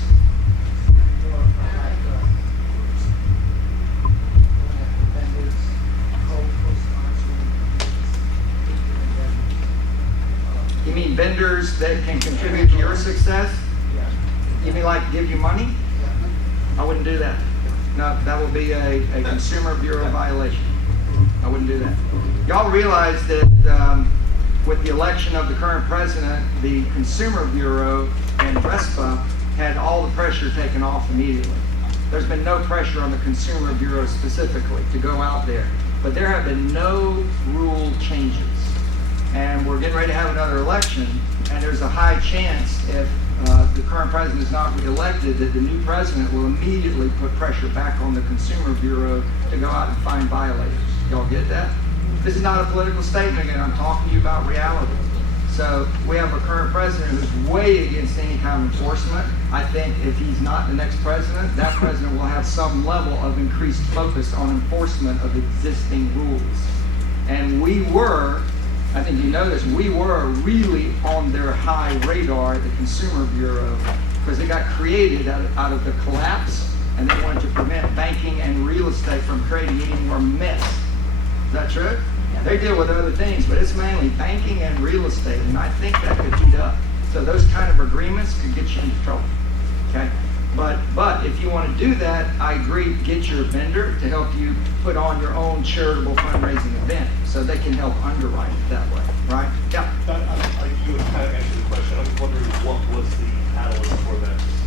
You mean vendors that can contribute to your success? You mean like give you money? I wouldn't do that. No, that will be a Consumer Bureau violation. I wouldn't do that. Y'all realize that with the election of the current president, the Consumer Bureau and RESPA had all the pressure taken off immediately. There's been no pressure on the Consumer Bureau specifically to go out there. But there have been no rule changes. And we're getting ready to have another election, and there's a high chance if the current president is not reelected that the new president will immediately put pressure back on the Consumer Bureau to go out and find violators. Y'all get that? This is not a political statement again. I'm talking to you about reality. So we have a current president who's way against any kind of enforcement. I think if he's not the next president, that president will have some level of increased focus on enforcement of existing rules. And we were, I think you know this, we were really on their high radar, the Consumer Bureau, because they got created out of the collapse, and they wanted to prevent banking and real estate from creating any more mess. Is that true? Yeah. They deal with other things, but it's mainly banking and real estate, and I think that could heat up. So those kind of agreements could get you into trouble. Okay? But if you want to do that, I agree, get your vendor to help you put on your own charitable fundraising event so they can help underwrite it that way, right? Yeah. You would kind of answer the question. I was wondering what was the catalyst for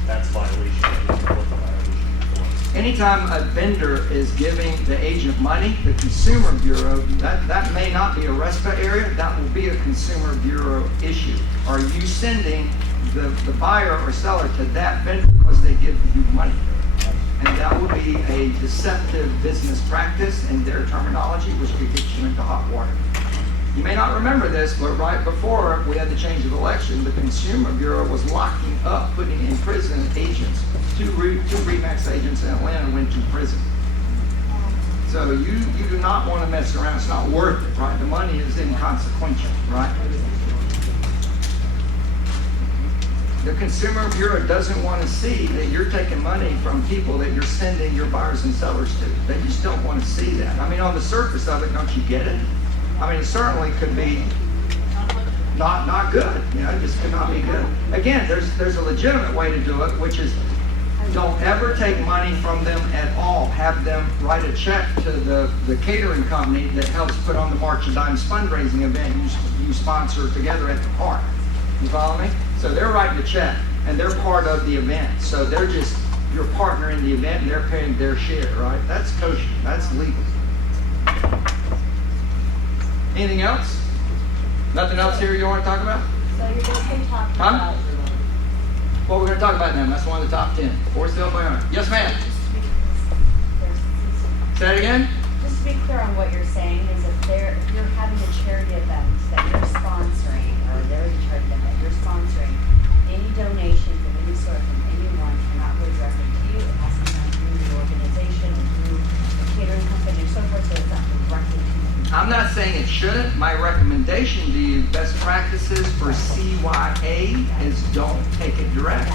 that's violation and what the violation was. Anytime a vendor is giving the agent money, the Consumer Bureau, that may not be a RESPA area, that will be a Consumer Bureau issue. Are you sending the buyer or seller to that vendor because they give you money? And that would be a deceptive business practice in their terminology, which could get you into hot water. You may not remember this, but right before we had the change of election, the Consumer Bureau was locking up, putting in prison agents. Two RE/MAX agents in Atlanta went to prison. So you do not want to mess around. It's not worth it, right? The money is inconsequential, right? The Consumer Bureau doesn't want to see that you're taking money from people that you're sending your buyers and sellers to. They just don't want to see that. I mean, on the surface of it, don't you get it? I mean, it certainly could be not good. You know, it just could not be good. Again, there's a legitimate way to do it, which is don't ever take money from them at all. Have them write a check to the catering company that helps put on the March of Dimes fundraising event you sponsor together at the park. You follow me? So they're writing a check, and they're part of the event. So they're just your partner in the event, and they're paying their share, right? That's kosher. That's legal. Anything else? Nothing else here you want to talk about? So you're basically talking Huh? about. Well, we're going to talk about them. That's one of the top 10. For sale by owner. Yes, ma'am. Say that again? Just to be clear on what you're saying is if you're having a charity event that you're sponsoring, or there is a charity event that you're sponsoring, any donations of any sort from anyone cannot go directly to you. It has to be done through the organization and through the catering company and so forth, so it's not directly to you. I'm not saying it shouldn't. My recommendation to you, best practices for CYA is don't take it direct.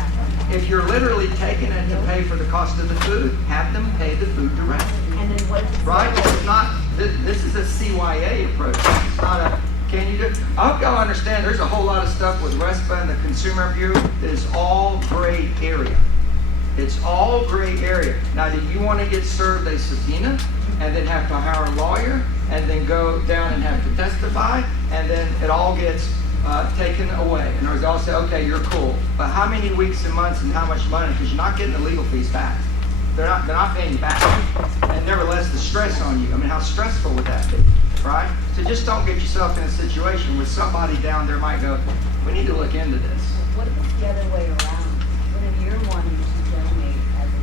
If you're literally taking it to pay for the cost of the food, have them pay the food direct. And then what if it's Right? It's not, this is a CYA approach. It's not a, can you do? I hope y'all understand there's a whole lot of stuff with RESPA and the Consumer Bureau that is all gray area. It's all gray area. Now, do you want to get served a subpoena and then have to hire a lawyer and then go down and have to testify and then it all gets taken away? And they all say, okay, you're cool. But how many weeks and months and how much money? Because you're not getting the legal fees back. They're not paying you back. And nevertheless, the stress on you. I mean, how stressful would that be, right? So just don't get yourself in a situation where somebody down there might go, we need to look into this. What if it's the other way around? What if you're wanting to donate as a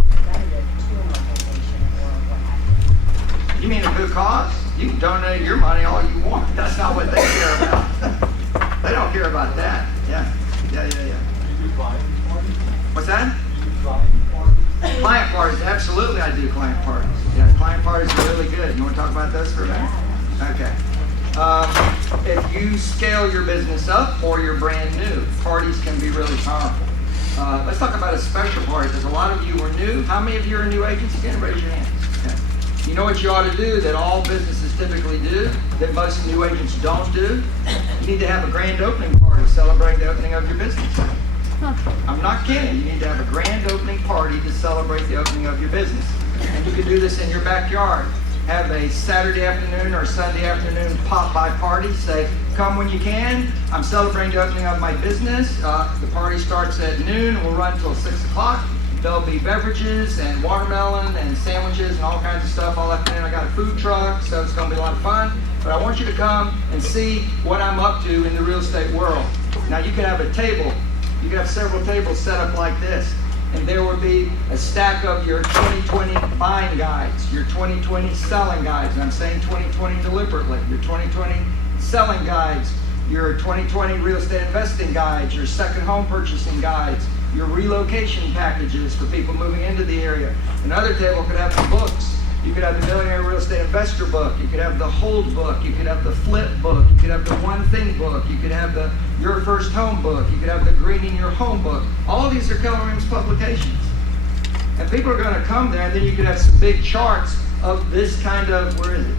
representative to an organization or what have you? You mean a good cause? You can donate your money all you want. That's not what they care about. They don't care about that. Yeah. You do client parties? What's that? You do client parties? Client parties. Absolutely, I do client parties. Yeah, client parties are really good. You want to talk about those for a minute? Okay. If you scale your business up or you're brand new, parties can be really powerful. Let's talk about a special party because a lot of you are new. How many of you are new agents again? Raise your hands. Okay. You know what you ought to do that all businesses typically do, that most new agents don't do? You need to have a grand opening party to celebrate the opening of your business. I'm not kidding. You need to have a grand opening party to celebrate the opening of your business. And you can do this in your backyard. Have a Saturday afternoon or Sunday afternoon pop-by party. Say, come when you can. I'm celebrating the opening of my business. The party starts at noon. We'll run till 6 o'clock. There'll be beverages and watermelon and sandwiches and all kinds of stuff all afternoon. I got a food truck, so it's going to be a lot of fun. But I want you to come and see what I'm up to in the real estate world. Now, you can have a table. You can have several tables set up like this. And there will be a stack of your 2020 buying guides, your 2020 selling guides, and I'm saying 2020 deliberately, your 2020 selling guides, your 2020 real estate investing guides, your second home purchasing guides, your relocation packages for people moving into the area. Another table could have the books. You could have the Millionaire Real Estate Investor book. You could have the Hold book. You could have the Flip book. You could have the One Thing book. You could have the Your First Home book. You could have the Greening Your Home book. All of these are Keller Williams publications. And people are going to come there, and then you could have some big charts of this kind of, where is it?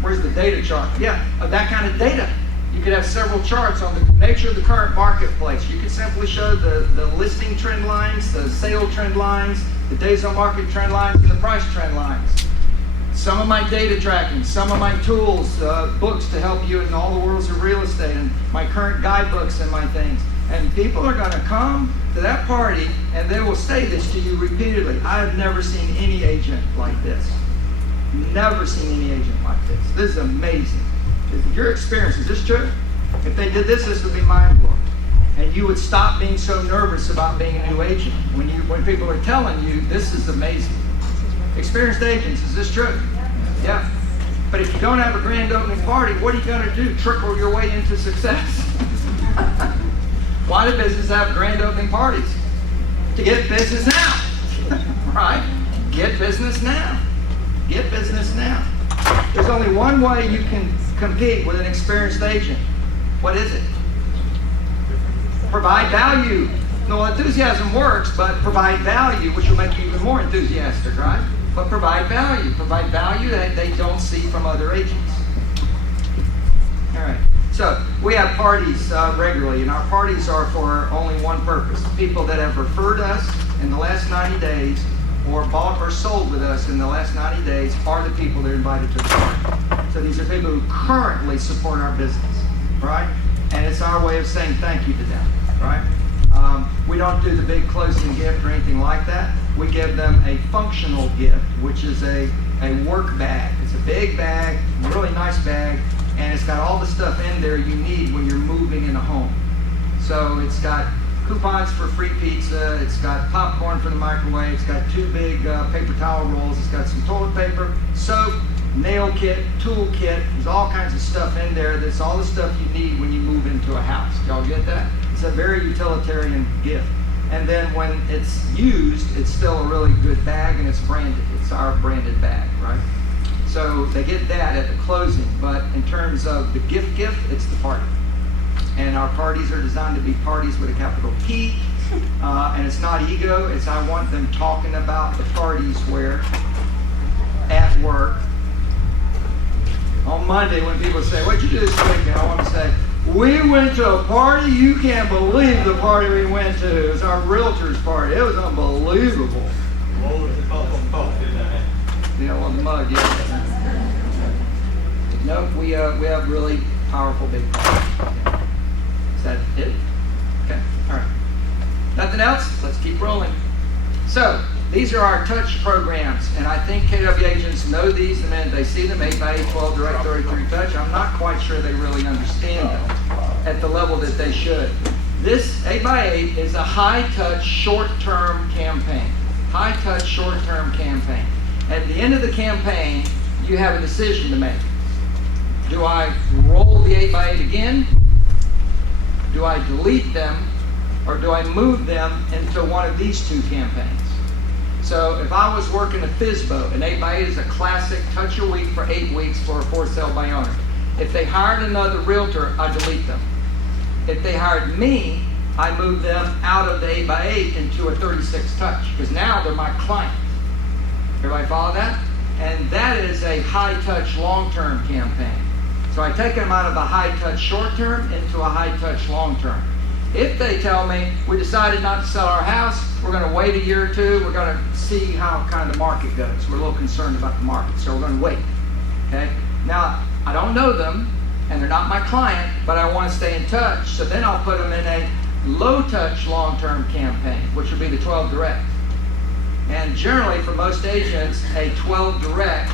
Where's the data chart? Yeah, of that kind of data. You could have several charts on the nature of the current marketplace. You could simply show the listing trend lines, the sale trend lines, the days on market trend lines, and the price trend lines. Some of my data tracking, some of my tools, books to help you in all the worlds of real estate, and my current guidebooks and my things. And people are going to come to that party, and they will say this to you repeatedly. I have never seen any agent like this. Never seen any agent like this. This is amazing. Your experience, is this true? If they did this would be mind-blowing. And you would stop being so nervous about being a new agent when people are telling you this is amazing. Experienced agents, is this true? Yeah. But if you don't have a grand opening party, what are you going to do? Trickle your way into success? Why do businesses have grand opening parties? To get business out, right? Get business now. Get business now. There's only one way you can compete with an experienced agent. What is it? Provide value. No, enthusiasm works, but provide value, which will make you even more enthusiastic, right? But provide value. Provide value that they don't see from other agents. All right. So we have parties regularly, and our parties are for only one purpose. People that have referred us in the last 90 days or bought or sold with us in the last 90 days are the people that are invited to the party. So these are people who currently support our business, right? And it's our way of saying thank you to them, right? We don't do the big closing gift or anything like that. We give them a functional gift, which is a work bag. It's a big bag, really nice bag, and it's got all the stuff in there you need when you're moving in a home. So it's got coupons for free pizza, it's got popcorn for the microwave, it's got 2 big paper towel rolls, it's got some toilet paper, soap, nail kit, tool kit. There's all kinds of stuff in there. That's all the stuff you need when you move into a house. Y'all get that? It's a very utilitarian gift. And then when it's used, it's still a really good bag, and it's branded. It's our branded bag, right? So they get that at the closing, but in terms of the gift, it's the party. And our parties are designed to be parties with a capital P, and it's not ego. It's I want them talking about the parties where at work. On Monday, when people say, "What'd you do this weekend?" I want to say, "We went to a party. You can't believe the party we went to. It was our realtor's party. It was unbelievable." What was the call from Coke, didn't I? You know, on the mug, yeah. No, we have really powerful big parties. Is that it? Okay, all right. Nothing else? Let's keep rolling. So, these are our touch programs, and I think KW agents know these the minute they see them, 8x8, 12 direct, 33 touch. I'm not quite sure they really understand them at the level that they should. This 8x8 is a high-touch, short-term campaign. High-touch, short-term campaign. At the end of the campaign, you have a decision to make. Do I roll the 8x8 again? Do I delete them? Or do I move them into one of these 2 campaigns? So if I was working a FISBO, an 8x8 is a classic touch a week for 8 weeks for a for sale by owner. If they hired another realtor, I delete them. If they hired me, I move them out of the 8x8 into a 36 touch, because now they're my client. Everybody follow that? And that is a high-touch, long-term campaign. So I take them out of a high-touch, short-term into a high-touch, long-term. If they tell me, we decided not to sell our house, we're going to wait a year or 2, we're going to see how kind of the market goes. We're a little concerned about the market, so we're going to wait. Okay? Now, I don't know them, and they're not my client, but I want to stay in touch, so then I'll put them in a low-touch, long-term campaign, which would be the 12 direct. And generally, for most agents, a 12 direct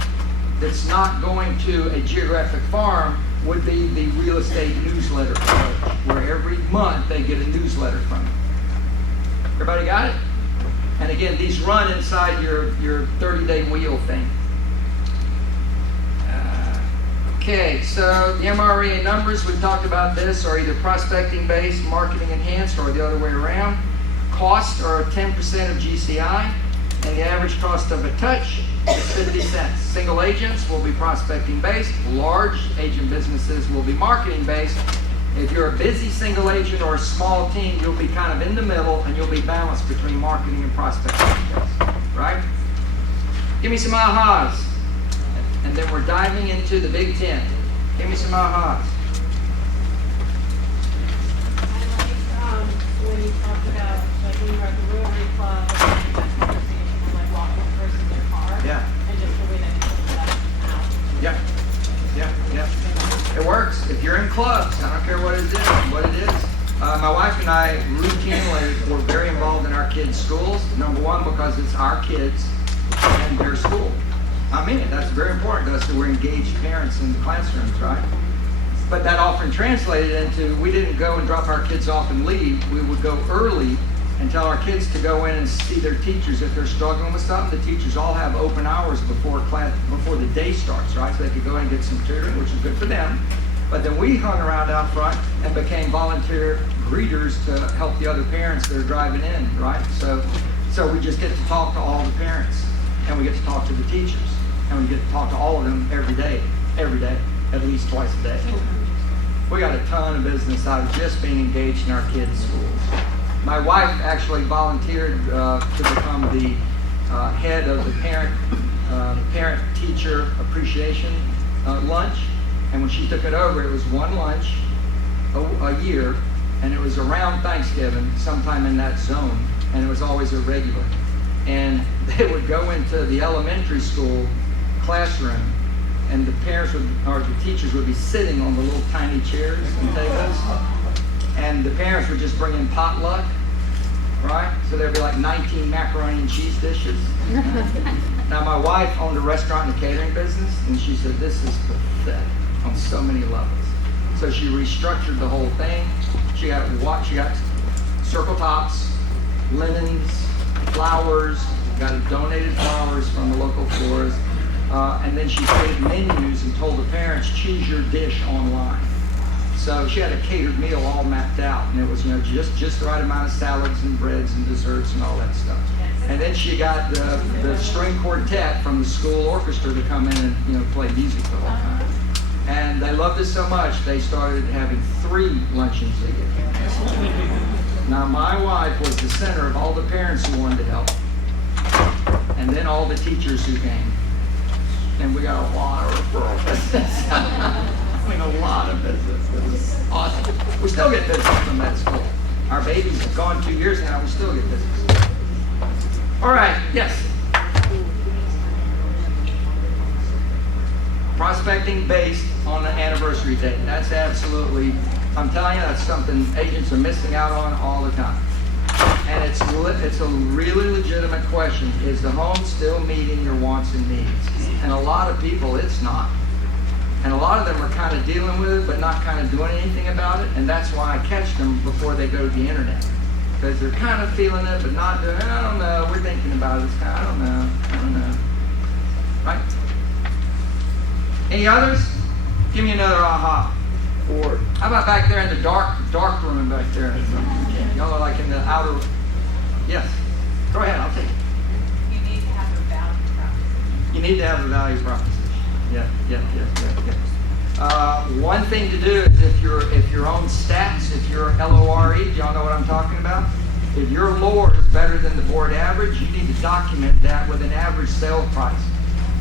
that's not going to a geographic farm would be the real estate newsletter approach, where every month they get a newsletter from it. Everybody got it? And again, these run inside your 30-day wheel thing. Okay, so the MREA numbers, we've talked about this, are either prospecting-based, marketing enhanced, or the other way around. Costs are 10% of GCI, and the average cost of a touch is 50 cents. Single agents will be prospecting-based. Large agent businesses will be marketing-based. If you're a busy single agent or a small team, you'll be kind of in the middle, and you'll be balanced between marketing and prospecting-based, right? Give me some ahas. And then we're diving into the Big Ten. Give me some ahas. I like when you talked about, like when you were at the Rotary Club, that conversation of like walking the person in their car. Yeah. And just the way that you put that out. Yeah. It works. If you're in clubs, I don't care what it is. My wife and I routinely were very involved in our kids' schools. Number one, because it's our kids and their school. I mean it. That's very important to us that we're engaged parents in the classrooms, right? But that often translated into, we didn't go and drop our kids off and leave. We would go early and tell our kids to go in and see their teachers. If they're struggling with something, the teachers all have open hours before the day starts, right? So they could go in and get some tutoring, which is good for them. But then we hung around out front and became volunteer greeters to help the other parents that are driving in, right? So we just get to talk to all the parents. and we get to talk to the teachers, and we get to talk to all of them every day, at least twice a day. We got a ton of business out of just being engaged in our kids' schools. My wife actually volunteered to become the head of the parent-teacher appreciation lunch, and when she took it over, it was one lunch a year, and it was around Thanksgiving, sometime in that zone, and it was always a regular. And they would go into the elementary school classroom, and the parents would, or the teachers would be sitting on the little tiny chairs and tables, and the parents would just bring in potluck, right? So there'd be like 19 macaroni and cheese dishes. Now my wife owned a restaurant and a catering business, and she said this is pathetic on so many levels. So she restructured the whole thing. She got circle tops, linens, flowers, got donated flowers from the local florist, and then she created menus and told the parents, choose your dish online. So she had a catered meal all mapped out, and it was, just the right amount of salads and breads and desserts and all that stuff. And then she got the string quartet from the school orchestra to come in and play music the whole time. And they loved it so much they started having 3 luncheons a year. Now my wife was the center of all the parents who wanted to help, and then all the teachers who came. And we got a lot of referral business. I mean, a lot of business. It was awesome. We still get business from that school. Our baby's gone 2 years now, we still get business. All right, yes. Prospecting based on the anniversary date. That's absolutely, I'm telling you, that's something agents are missing out on all the time. And it's a really legitimate question. Is the home still meeting your wants and needs? And a lot of people, it's not. And a lot of them are kind of dealing with it, but not kind of doing anything about it. And that's why I catch them before they go to the internet. Because they're kind of feeling it, but not doing it. I don't know. We're thinking about it. I don't know. Right? Any others? Give me another aha. Or how about back there in the dark room back there? Y'all are like in the outer. Yes. Go ahead. I'll take it. You need to have a value proposition. You need to have a value proposition. Yeah. One thing to do is if your own stats, if you're LORE, do y'all know what I'm talking about? If your LOR is better than the board average, you need to document that with an average sales price.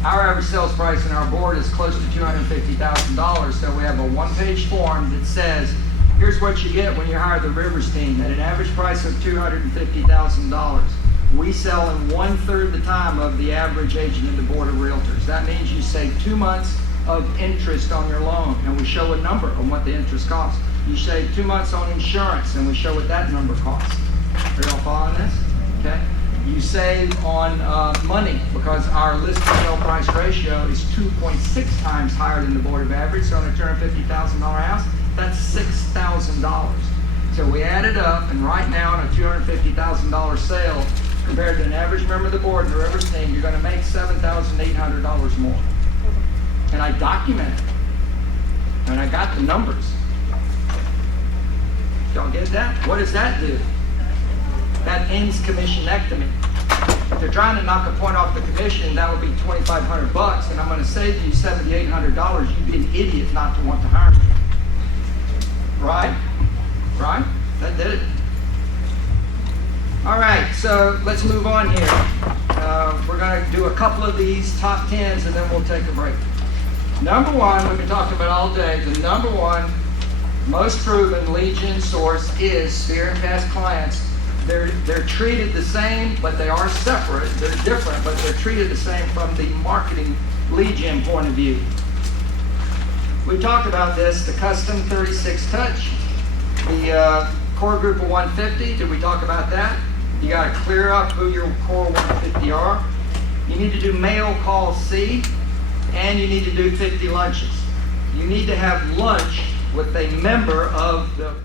Our average sales price in our board is close to $250,000, so we have a one-page form that says, here's what you get when you hire the Rivers team at an average price of $250,000. We sell in 1/3 the time of the average agent in the board of realtors. That means you save 2 months of interest on your loan, and we show a number on what the interest costs. You save 2 months on insurance, and we show what that number costs. Are y'all following this? Okay. You save on money because our list to sale price ratio is 2.6 times higher than the board of average. So on a $250,000 house, that's $6,000. So we add it up, and right now on a $250,000 sale, compared to an average member of the board and the Rivers team, you're going to make $7,800 more. And I documented it. And I got the numbers. Y'all get that? What does that do? That ends commissionectomy. If they're trying to knock a point off the commission, that would be $2,500, and I'm going to save you $7,800. You'd be an idiot not to want to hire me. Right? Right? That did it. All right, so let's move on here. We're going to do a couple of these top 10s, and then we'll take a break. Number one, we've been talking about all day, the number one most proven lead gen source is Sphere and Past clients. They're treated the same, but they are separate. They're different, but they're treated the same from the marketing lead gen point of view. We talked about this, the custom 36 touch, the core group of 150. Did we talk about that? You got to clear up who your core 150 are. You need to do mail call C, and you need to do 50 lunches. You need to have lunch with a member of the